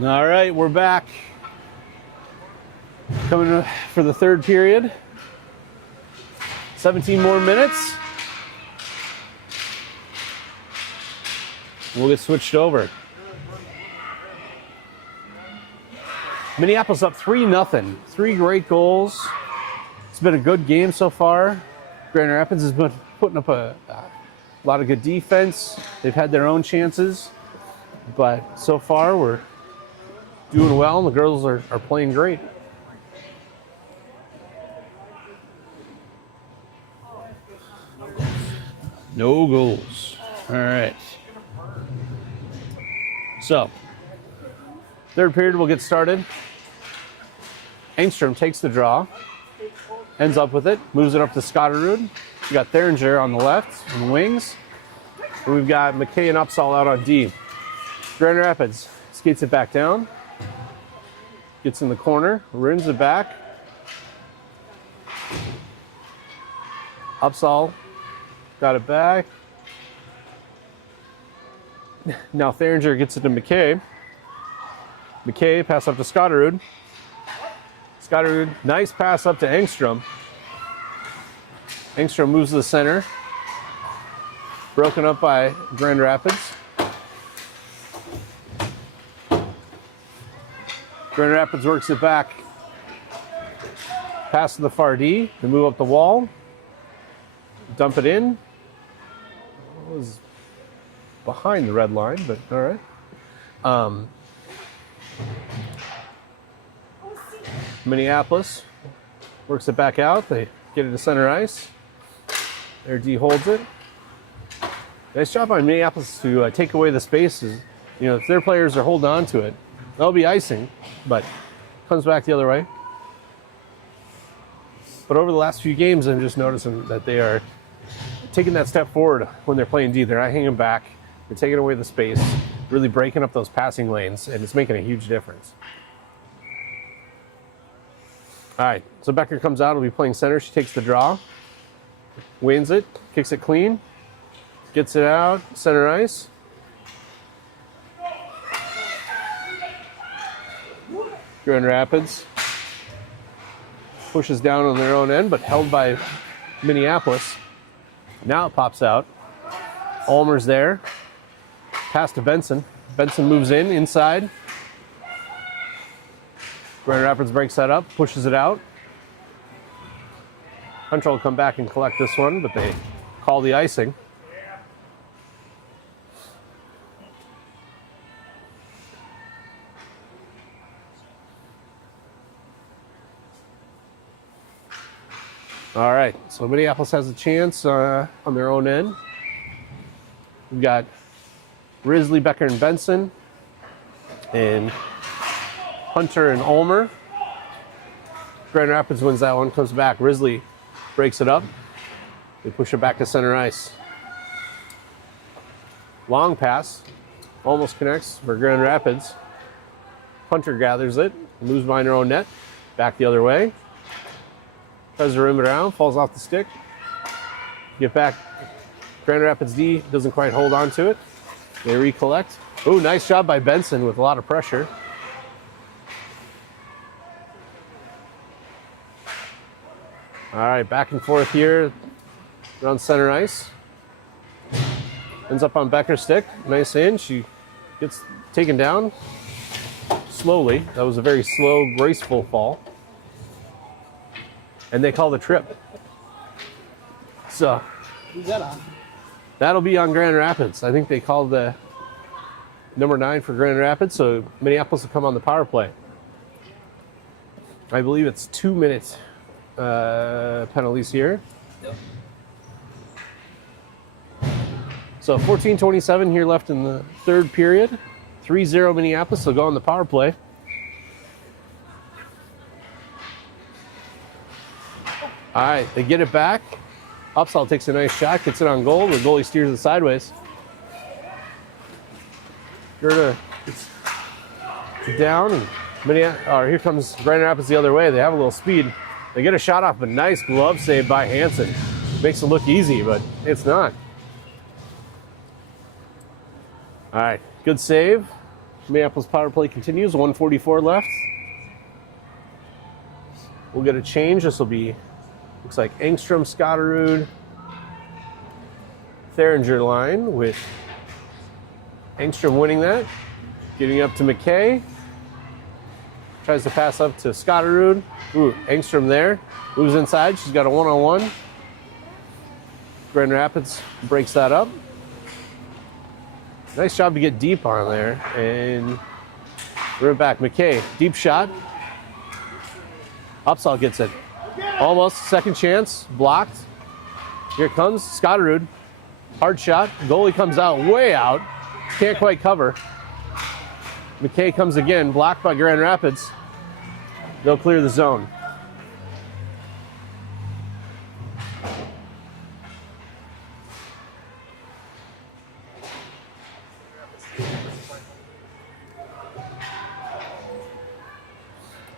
All right, we're back. Coming for the third period. 17 more minutes. We'll get switched over. Minneapolis up 3-0. 3 great goals. It's been a good game so far. Grand Rapids has been putting up a lot of good defense. They've had their own chances, but so far we're doing well, and the girls are playing great. No goals. All right. So, third period will get started. Engstrom takes the draw, ends up with it, moves it up to Scotterud. We got Theringer on the left on the wings. And we've got McKay and Upsall out on D. Grand Rapids skates it back down. Gets in the corner, rims it back. Upsall got it back. Now Theringer gets it to McKay. McKay pass up to Scotterud. Scotterud, nice pass up to Engstrom. Engstrom moves to the center. Broken up by Grand Rapids. Grand Rapids works it back. Pass to the far D. They move up the wall. Dump it in. It was behind the red line, but all right. Minneapolis works it back out. They get it to center ice. Their D holds it. Nice job by Minneapolis to take away the spaces. You know, if their players are holding on to it, that'll be icing, but comes back the other way. But over the last few games, I'm just noticing that they are taking that step forward when they're playing D. They're not hanging back. They're taking away the space, really breaking up those passing lanes, and it's making a huge difference. All right, so Becker comes out. Will be playing center. She takes the draw, wins it, kicks it clean, gets it out, center ice. Grand Rapids pushes down on their own end, but held by Minneapolis. Now it pops out. Ulmer's there. Pass to Benson. Benson moves inside. Grand Rapids breaks that up, pushes it out. Hunter will come back and collect this one, but they call the icing. All right, so Minneapolis has a chance on their own end. We've got Risley, Becker, and Benson, and Hunter and Ulmer. Grand Rapids wins that one, comes back. Risley breaks it up. They push it back to center ice. Long pass, almost connects for Grand Rapids. Hunter gathers it, moves behind her own net, back the other way. Tries to rim it around, falls off the stick. Get back. Grand Rapids D doesn't quite hold on to it. They recollect. Ooh, nice job by Benson with a lot of pressure. All right, back and forth here around center ice. Ends up on Becker's stick. Nice in. She gets taken down slowly. That was a very slow, graceful fall. And they call the trip. So Who's that on? that'll be on Grand Rapids. I think they called the number 9 for Grand Rapids, so Minneapolis will come on the power play. I believe it's 2-minute penalties here. Yep. So 14:27 here left in the third period. 3-0 Minneapolis. They'll go on the power play. All right, they get it back. Upsall takes a nice shot, gets it on goal. The goalie steers it sideways. Gerda gets down, and here comes Grand Rapids the other way. They have a little speed. They get a shot off, but nice glove save by Hansen. Makes it look easy, but it's not. All right, good save. Minneapolis power play continues. 1:44 left. We'll get a change. This will be, looks like Engstrom, Scotterud, Theringer line with Engstrom winning that. Getting up to McKay. Tries to pass up to Scotterud. Ooh, Engstrom there. Moves inside. She's got a one-on-one. Grand Rapids breaks that up. Nice job to get deep on there. And we're back. McKay, deep shot. Upsall gets it. Almost second chance. Blocked. Here it comes. Scotterud. Hard shot. Goalie comes out, way out. Can't quite cover. McKay comes again. Blocked by Grand Rapids. They'll clear the zone.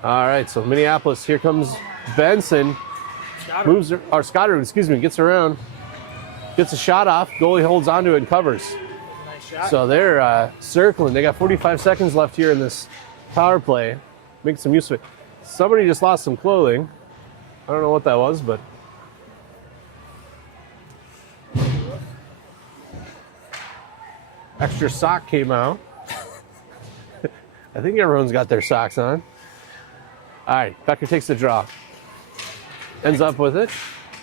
All right, so Minneapolis, here comes Benson. Moves her, or Scotterud, excuse me, gets around. Gets a shot off. Goalie holds onto it and covers. Nice shot. So they're circling. They got 45 seconds left here in this power play. Make some use of it. Somebody just lost some clothing. I don't know what that was, but extra sock came out. I think everyone's got their socks on. All right, Becker takes the draw. Ends up with it.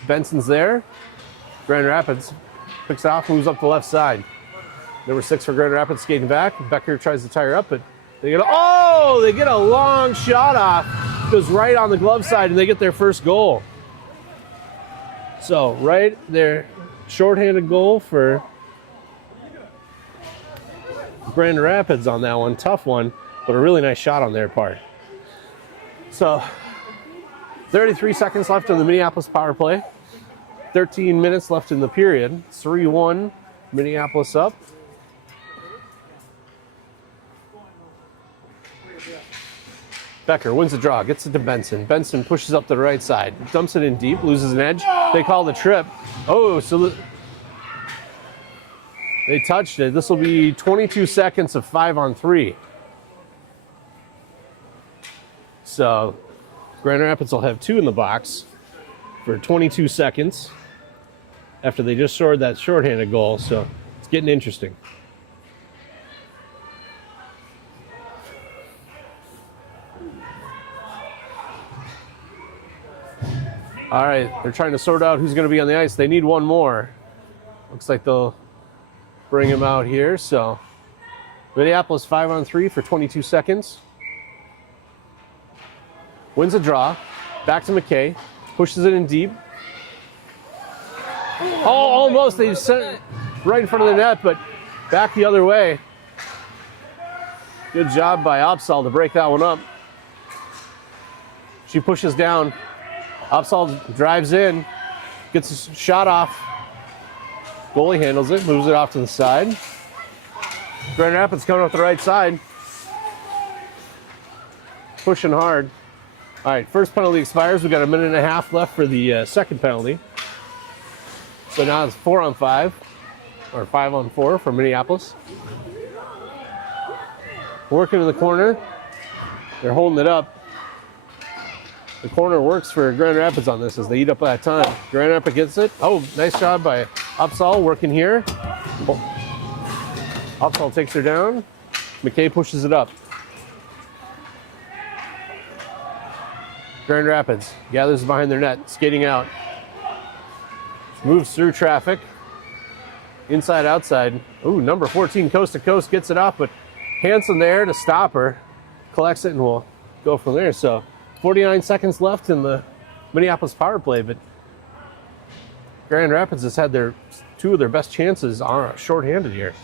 Benson's there. Grand Rapids picks it off, moves up the left side. Number 6 for Grand Rapids skating back. Becker tries to tie her up, but they get a long shot off. Goes right on the glove side, and they get their first goal. So right there, shorthanded goal for Grand Rapids on that one. Tough one, but a really nice shot on their part. So 33 seconds left in the Minneapolis power play. 13 minutes left in the period. 3-1, Minneapolis up. Becker wins the draw, gets it to Benson. Benson pushes up the right side, dumps it in deep, loses an edge. They call the trip. Oh, so they touched it. This will be 22 seconds of 5-on-3. So Grand Rapids will have 2 in the box for 22 seconds after they just scored that shorthanded goal. So it's getting interesting. All right, they're trying to sort out who's going to be on the ice. They need one more. Looks like they'll bring him out here. So Minneapolis 5-on-3 for 22 seconds. Wins a draw. Back to McKay. Pushes it in deep. Oh, almost. They sent it right in front of the net, but back the other way. Good job by Opsal to break that one up. She pushes down. Opsal drives in. Gets a shot off. Goalie handles it. Moves it off to the side. Grand Rapids coming off the right side. Pushing hard. All right, first penalty expires. We've got a minute and a half left for the second penalty. So now it's 4-on-5, or 5-on-4 for Minneapolis. Working in the corner. They're holding it up. The corner works for Grand Rapids on this as they eat up that time. Grand Rapids gets it. Oh, nice job by Opsal working here. Opsal takes her down. McKay pushes it up. Grand Rapids gathers behind their net, skating out. Moves through traffic. Inside, outside. Ooh, number 14, coast to coast, gets it off, but Hanson there to stop her. Collects it, and we'll go from there. So 49 seconds left in the Minneapolis power play, but Grand Rapids has had 2 of their best chances on shorthanded here.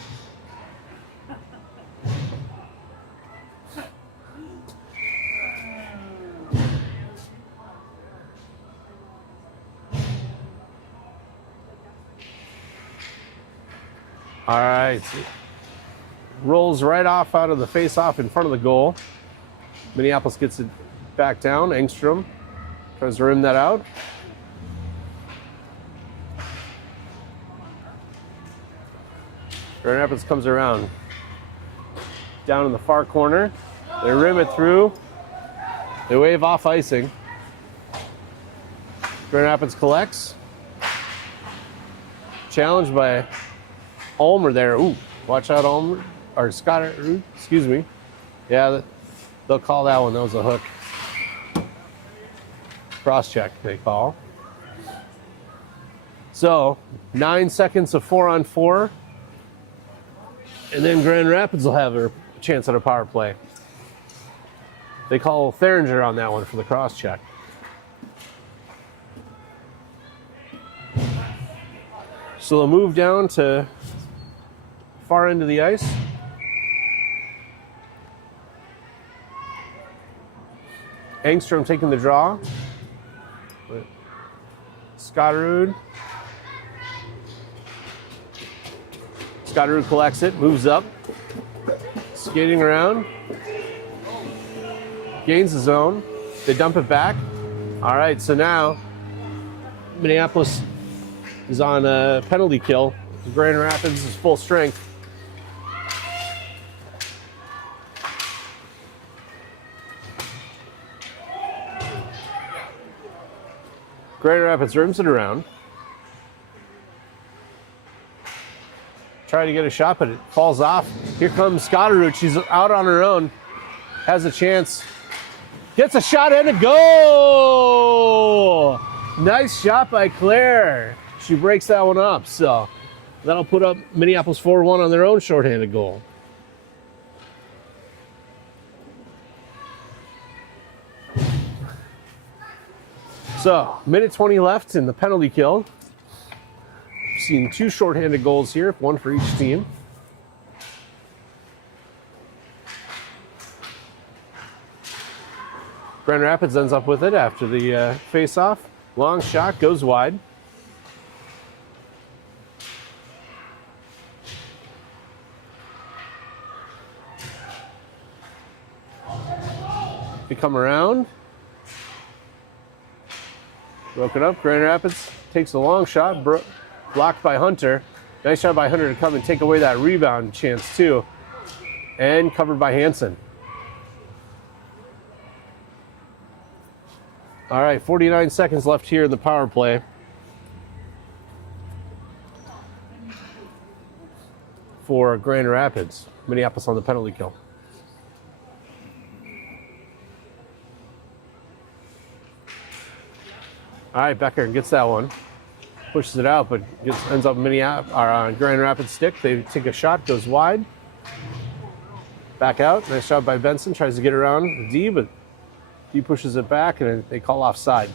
All right, rolls right off out of the face-off in front of the goal. Minneapolis gets it back down. Engstrom tries to rim that out. Grand Rapids comes around. down in the far corner. They rim it through. They wave off icing. Grand Rapids collects. Challenged by Ulmer there. Ooh, watch out, Ulmer. Or Scott, excuse me. Yeah, they'll call that one. That was a hook. Cross check, they call. So, 9 seconds of 4-on-4. And then Grand Rapids will have a chance at a power play. They call Theringer on that one for the cross check. So they'll move down to far end of the ice. Engstrom taking the draw. Scotterud. Scotterud collects it, moves up, skating around, gains the zone. They dump it back. All right, so now Minneapolis is on a penalty kill. Grand Rapids is full strength. Grand Rapids rims it around. Try to get a shot, but it falls off. Here comes Scotterud. She's out on her own. Has a chance. Gets a shot and a goal! Nice shot by Claire. She breaks that one up. So that'll put up Minneapolis 4-1 on their own shorthanded goal. So, minute 20 left in the penalty kill. Seen 2 shorthanded goals here, 1 for each team. Grand Rapids ends up with it after the face-off. Long shot, goes wide. They come around. Broken up. Grand Rapids takes a long shot, blocked by Hunter. Nice shot by Hunter to come and take away that rebound chance too. And covered by Hansen. All right, 49 seconds left here in the power play. For Grand Rapids. Minneapolis on the penalty kill. All right, Becker gets that one. Pushes it out, but ends up on Grand Rapids stick. They take a shot, goes wide. Back out. Nice shot by Benson. Tries to get around D, but D pushes it back, and they call offside.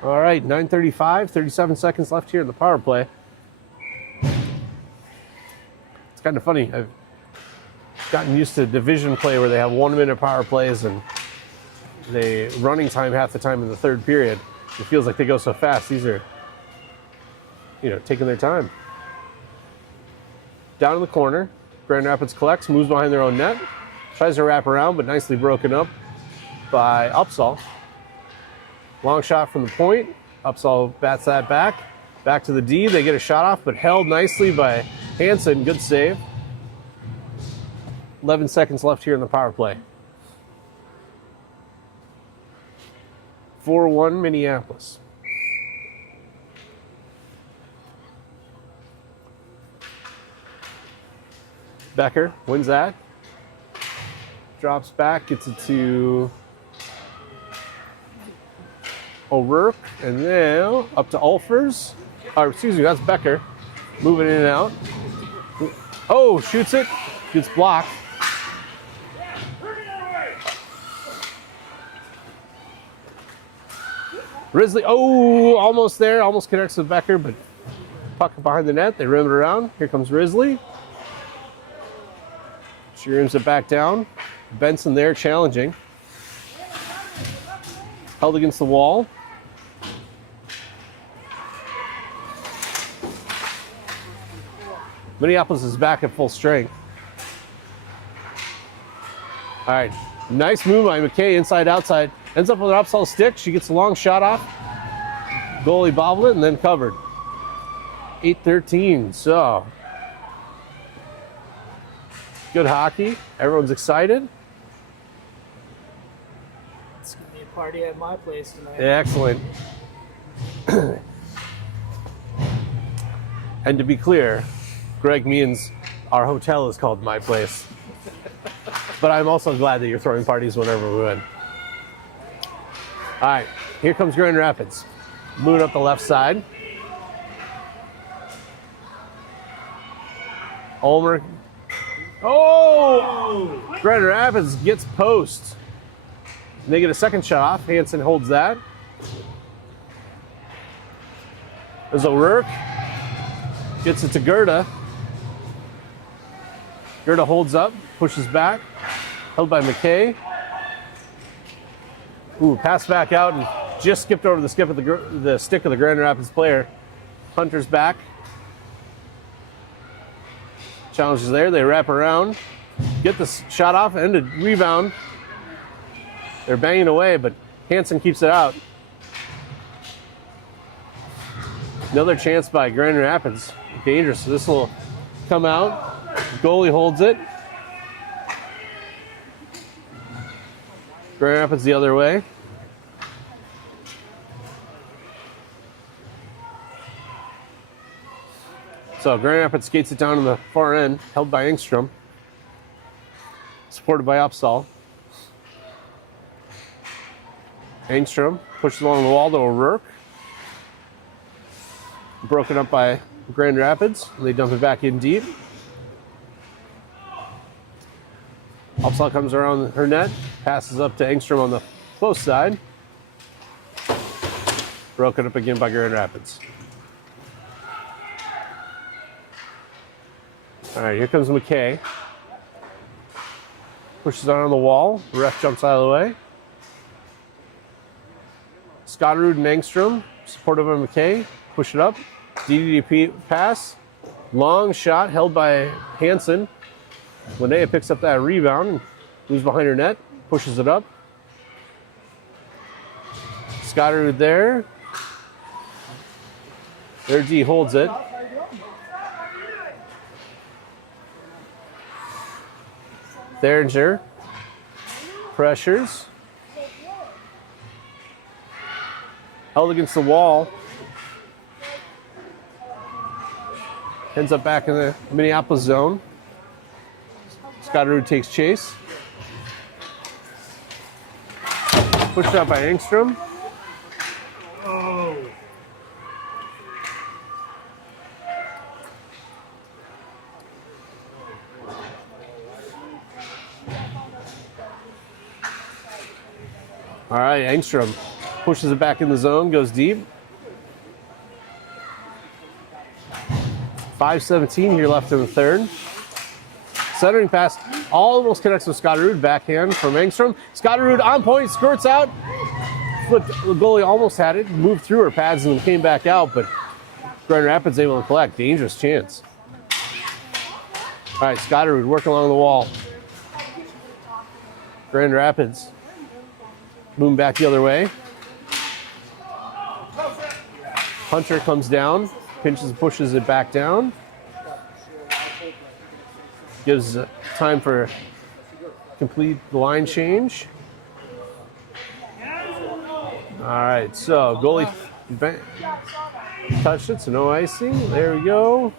All right, 9:35, 37 seconds left here in the power play. It's kind of funny. I've gotten used to division play where they have 1-minute power plays and they running time half the time in the third period. It feels like they go so fast. These are, taking their time. Down in the corner, Grand Rapids collects, moves behind their own net, tries to wrap around, but nicely broken up by Upsall. Long shot from the point. Upsall bats that back. Back to the D. They get a shot off, but held nicely by Hansen. Good save. 11 seconds left here in the power play. 4-1 Minneapolis. Becker wins that. Drops back, gets it to O'Rourke, and then up to Ulfers. That's Becker. Moving in and out. Oh, shoots it. Gets blocked. Risley, almost there. Almost connects with Becker, but puck behind the net. They rim it around. Here comes Risley. She rims it back down. Benson there challenging. Held against the wall. Minneapolis is back at full strength. All right, Nice move by McKay, inside, outside. Ends up with an upsell stick. She gets a long shot off. Goalie bobbled it and then covered. 8-13, so. Good hockey. Everyone's excited. It's going to be a party at my place tonight. Yeah, excellent. And to be clear, Greg means our hotel is called My Place. But I'm also glad that you're throwing parties whenever we win. All right, here comes Grand Rapids. Moving up the left side. Ulmer. Oh! Grand Rapids gets post. And they get a second shot off. Hansen holds that. There's O'Rourke. Gets it to Gerda. Gerda holds up, pushes back. Held by McKay. Ooh, pass back out and just skipped over the stick of the Grand Rapids player. Hunter's back. Challenge is there. They wrap around. Get the shot off and a rebound. They're banging away, but Hansen keeps it out. Another chance by Grand Rapids. Dangerous. So this will come out. Goalie holds it. Grand Rapids the other way. So Grand Rapids skates it down to the far end, held by Engstrom. Supported by Upsall. Engstrom pushes along the wall to O'Rourke. Broken up by Grand Rapids. They dump it back in deep. Upsall comes around her net, passes up to Engstrom on the close side. Broken up again by Grand Rapids. All right, here comes McKay. Pushes on the wall. The ref jumps out of the way. Scotterud and Engstrom, supported by McKay, push it up. DDP pass. Long shot held by Hansen. Linnea picks up that rebound and moves behind her net, pushes it up. Scotterud there. Their D holds it. Theringer pressures. Held against the wall. Ends up back in the Minneapolis zone. Scotterud takes chase. Pushed out by Engstrom. Oh. All right, Engstrom pushes it back in the zone, goes deep. 5:17 here left in the third. Centering pass almost connects with Scotterud. Backhand from Engstrom. Scotterud on point, skirts out. Flipped, the goalie almost had it, moved through her pads and came back out, but Grand Rapids able to collect. Dangerous chance. All right, Scotterud working along the wall. Grand Rapids moving back the other way. Hunter comes down, pinches and pushes it back down. Gives time for complete line change. All right, so goalie touched it, so no icing. There we go.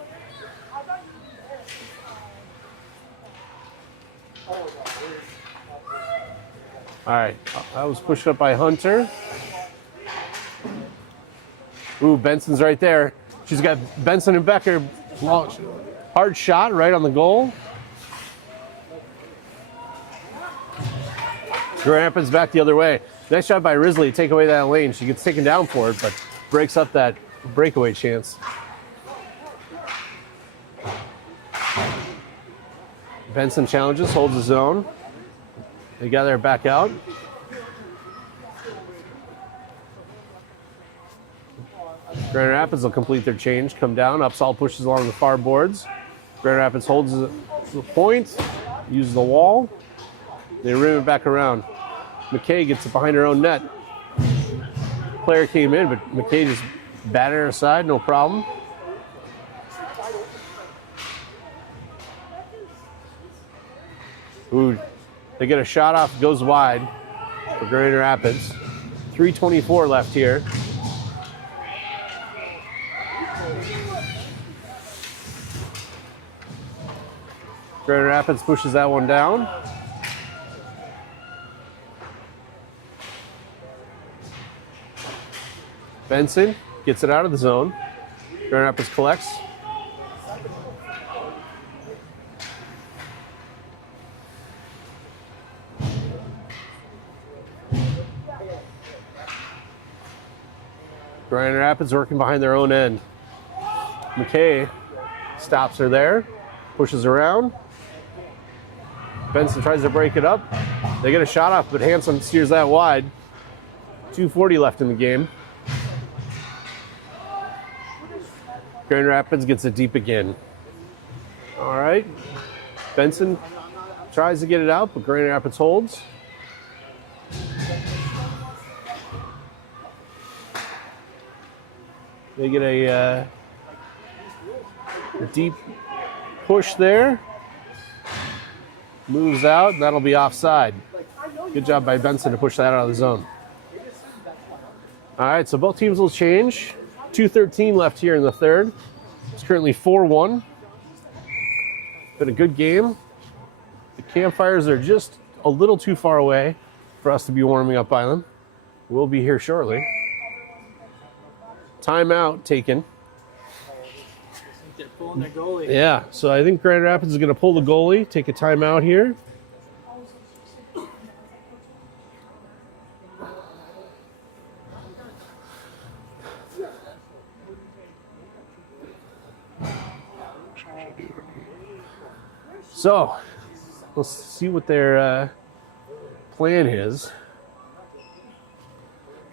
All right, that was pushed up by Hunter. Ooh, Benson's right there. She's got Benson and Becker. Hard shot right on the goal. Grand Rapids back the other way. Nice shot by Risley to take away that lane. She gets taken down for it, but breaks up that breakaway chance. Benson challenges, holds his own. They gather back out. Grand Rapids will complete their change, come down. Upsall pushes along the far boards. Grand Rapids holds the point, uses the wall. They rim it back around. McKay gets it behind her own net. Player came in, but McKay just batted her aside, no problem. Ooh, they get a shot off, goes wide for Grand Rapids. 3:24 left here. Grand Rapids pushes that one down. Benson gets it out of the zone. Grand Rapids collects. Grand Rapids working behind their own end. McKay stops her there, pushes around. Benson tries to break it up. They get a shot off, but Hanson steers that wide. 2:40 left in the game. Grand Rapids gets it deep again. All right. Benson tries to get it out, but Grand Rapids holds. They get a deep push there. Moves out, and that'll be offside. Good job by Benson to push that out of the zone. All right, so both teams will change. 2:13 left here in the third. It's currently 4-1. Been a good game. The campfires are just a little too far away for us to be warming up by them. We'll be here shortly. Timeout taken. They're pulling their goalie. Yeah, so I think Grand Rapids is going to pull the goalie, take a timeout here. So, let's see what their plan is.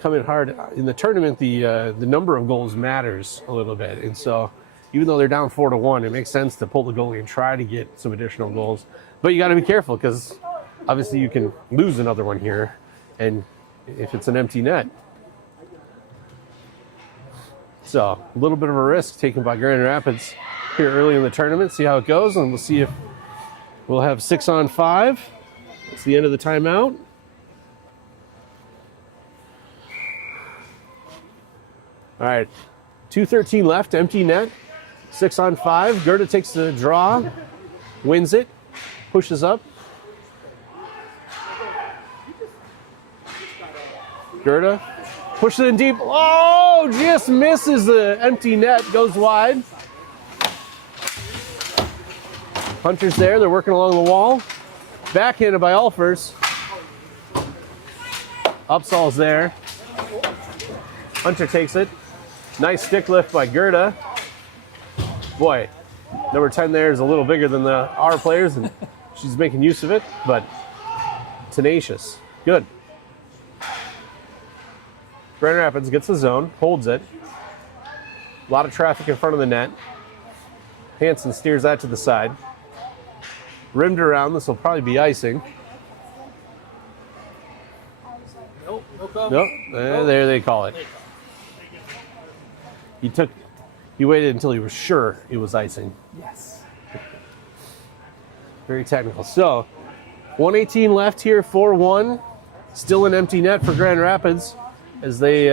Coming hard in the tournament, the number of goals matters a little bit, and so even though they're down 4-1, it makes sense to pull the goalie and try to get some additional goals. But you got to be careful because obviously you can lose another one here, and if it's an empty net. So a little bit of a risk taken by Grand Rapids here early in the tournament. See how it goes, and we'll see if we'll have 6-on-5. It's the end of the timeout. All right, 2:13 left, empty net, 6-on-5. Gerda takes the draw, wins it, pushes up. Gerda pushes it in deep. Oh, just misses the empty net, goes wide. Hunter's there, they're working along the wall. Backhanded by Alfers. Upsall's there. Hunter takes it. Nice stick lift by Gerda. Boy, number 10 there is a little bigger than our players, and she's making use of it, but tenacious. Good. Grand Rapids gets the zone, holds it. A lot of traffic in front of the net. Hanson steers that to the side. Rimmed around, this will probably be icing. Nope, no call. Nope, there they call it. He waited until he was sure it was icing. Yes. Very technical. So, 1:18 left here, 4-1. Still an empty net for Grand Rapids as they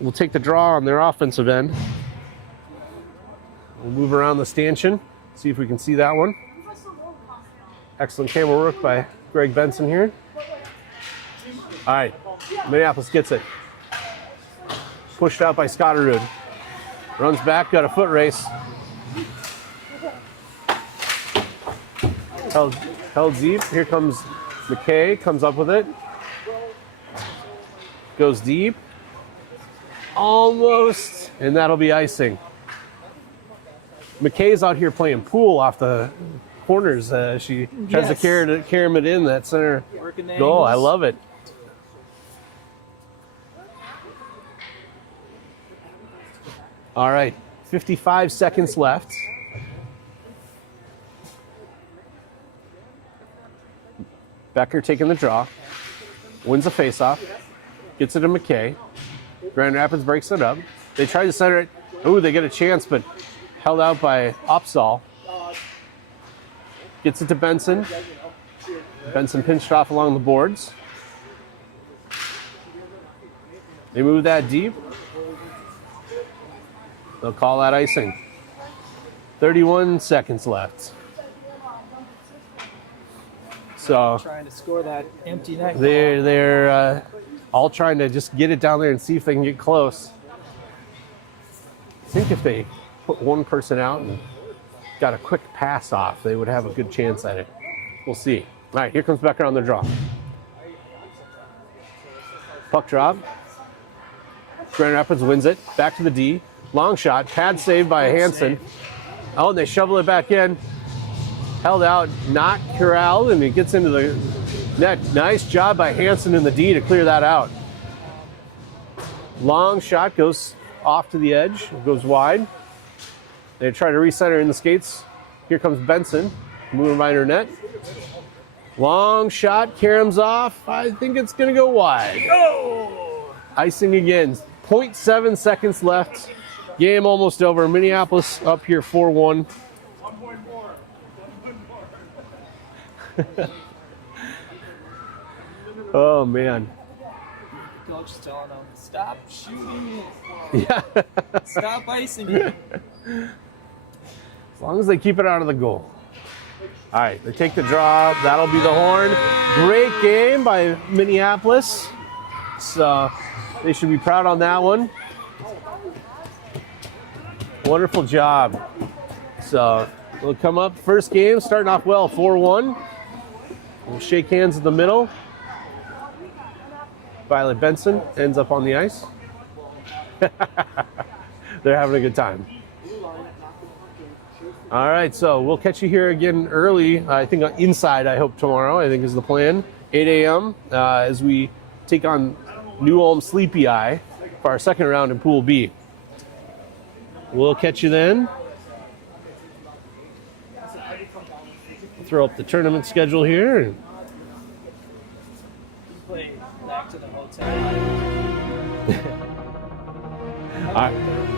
will take the draw on their offensive end. We'll move around the stanchion, see if we can see that one. Excellent camera work by Greg Benson here. All right, Minneapolis gets it. Pushed out by Scotterud. Runs back, got a foot race. Held deep. Here comes McKay, comes up with it. Goes deep. Almost. And that'll be icing. McKay's out here playing pool off the corners. She tries to carry him it in that center goal. I love it. All right, 55 seconds left. Becker taking the draw. Wins the faceoff. Gets it to McKay. Grand Rapids breaks it up. They try to center it. Ooh, they get a chance, but held out by Opsahl. Gets it to Benson. Benson pinched off along the boards. They move that deep. They'll call that icing. 31 seconds left. So Trying to score that empty net. they're all trying to just get it down there and see if they can get close. I think if they put one person out and got a quick pass off, they would have a good chance at it. We'll see. All right, here comes Becker on the draw. Puck drop. Grand Rapids wins it. Back to the D. Long shot. Pad save by Hansen. Oh, and they shovel it back in. Held out, not corralled, and it gets into the net. Nice job by Hansen in the D to clear that out. Long shot goes off to the edge, goes wide. They try to recenter in the skates. Here comes Benson, moving by her net. Long shot, caroms off. I think it's going to go wide. Oh! Icing again. 0.7 seconds left. Game almost over. Minneapolis up here 4-1. Oh, man. Coach is telling them, stop shooting it. Yeah. Stop icing it. As long as they keep it out of the goal. All right, they take the draw. That'll be the horn. Great game by Minneapolis. So they should be proud on that one. Wonderful job. So we'll come up. First game starting off well, 4-1. We'll shake hands in the middle. Violet Benson ends up on the ice. They're having a good time. All right, so we'll catch you here again early. I think inside, I hope tomorrow, I think is the plan. 8 a.m. As we take on New Ulm Sleepy Eye for our second round in Pool B. We'll catch you then. Throw up the tournament schedule here. Play back to the hotel. All right.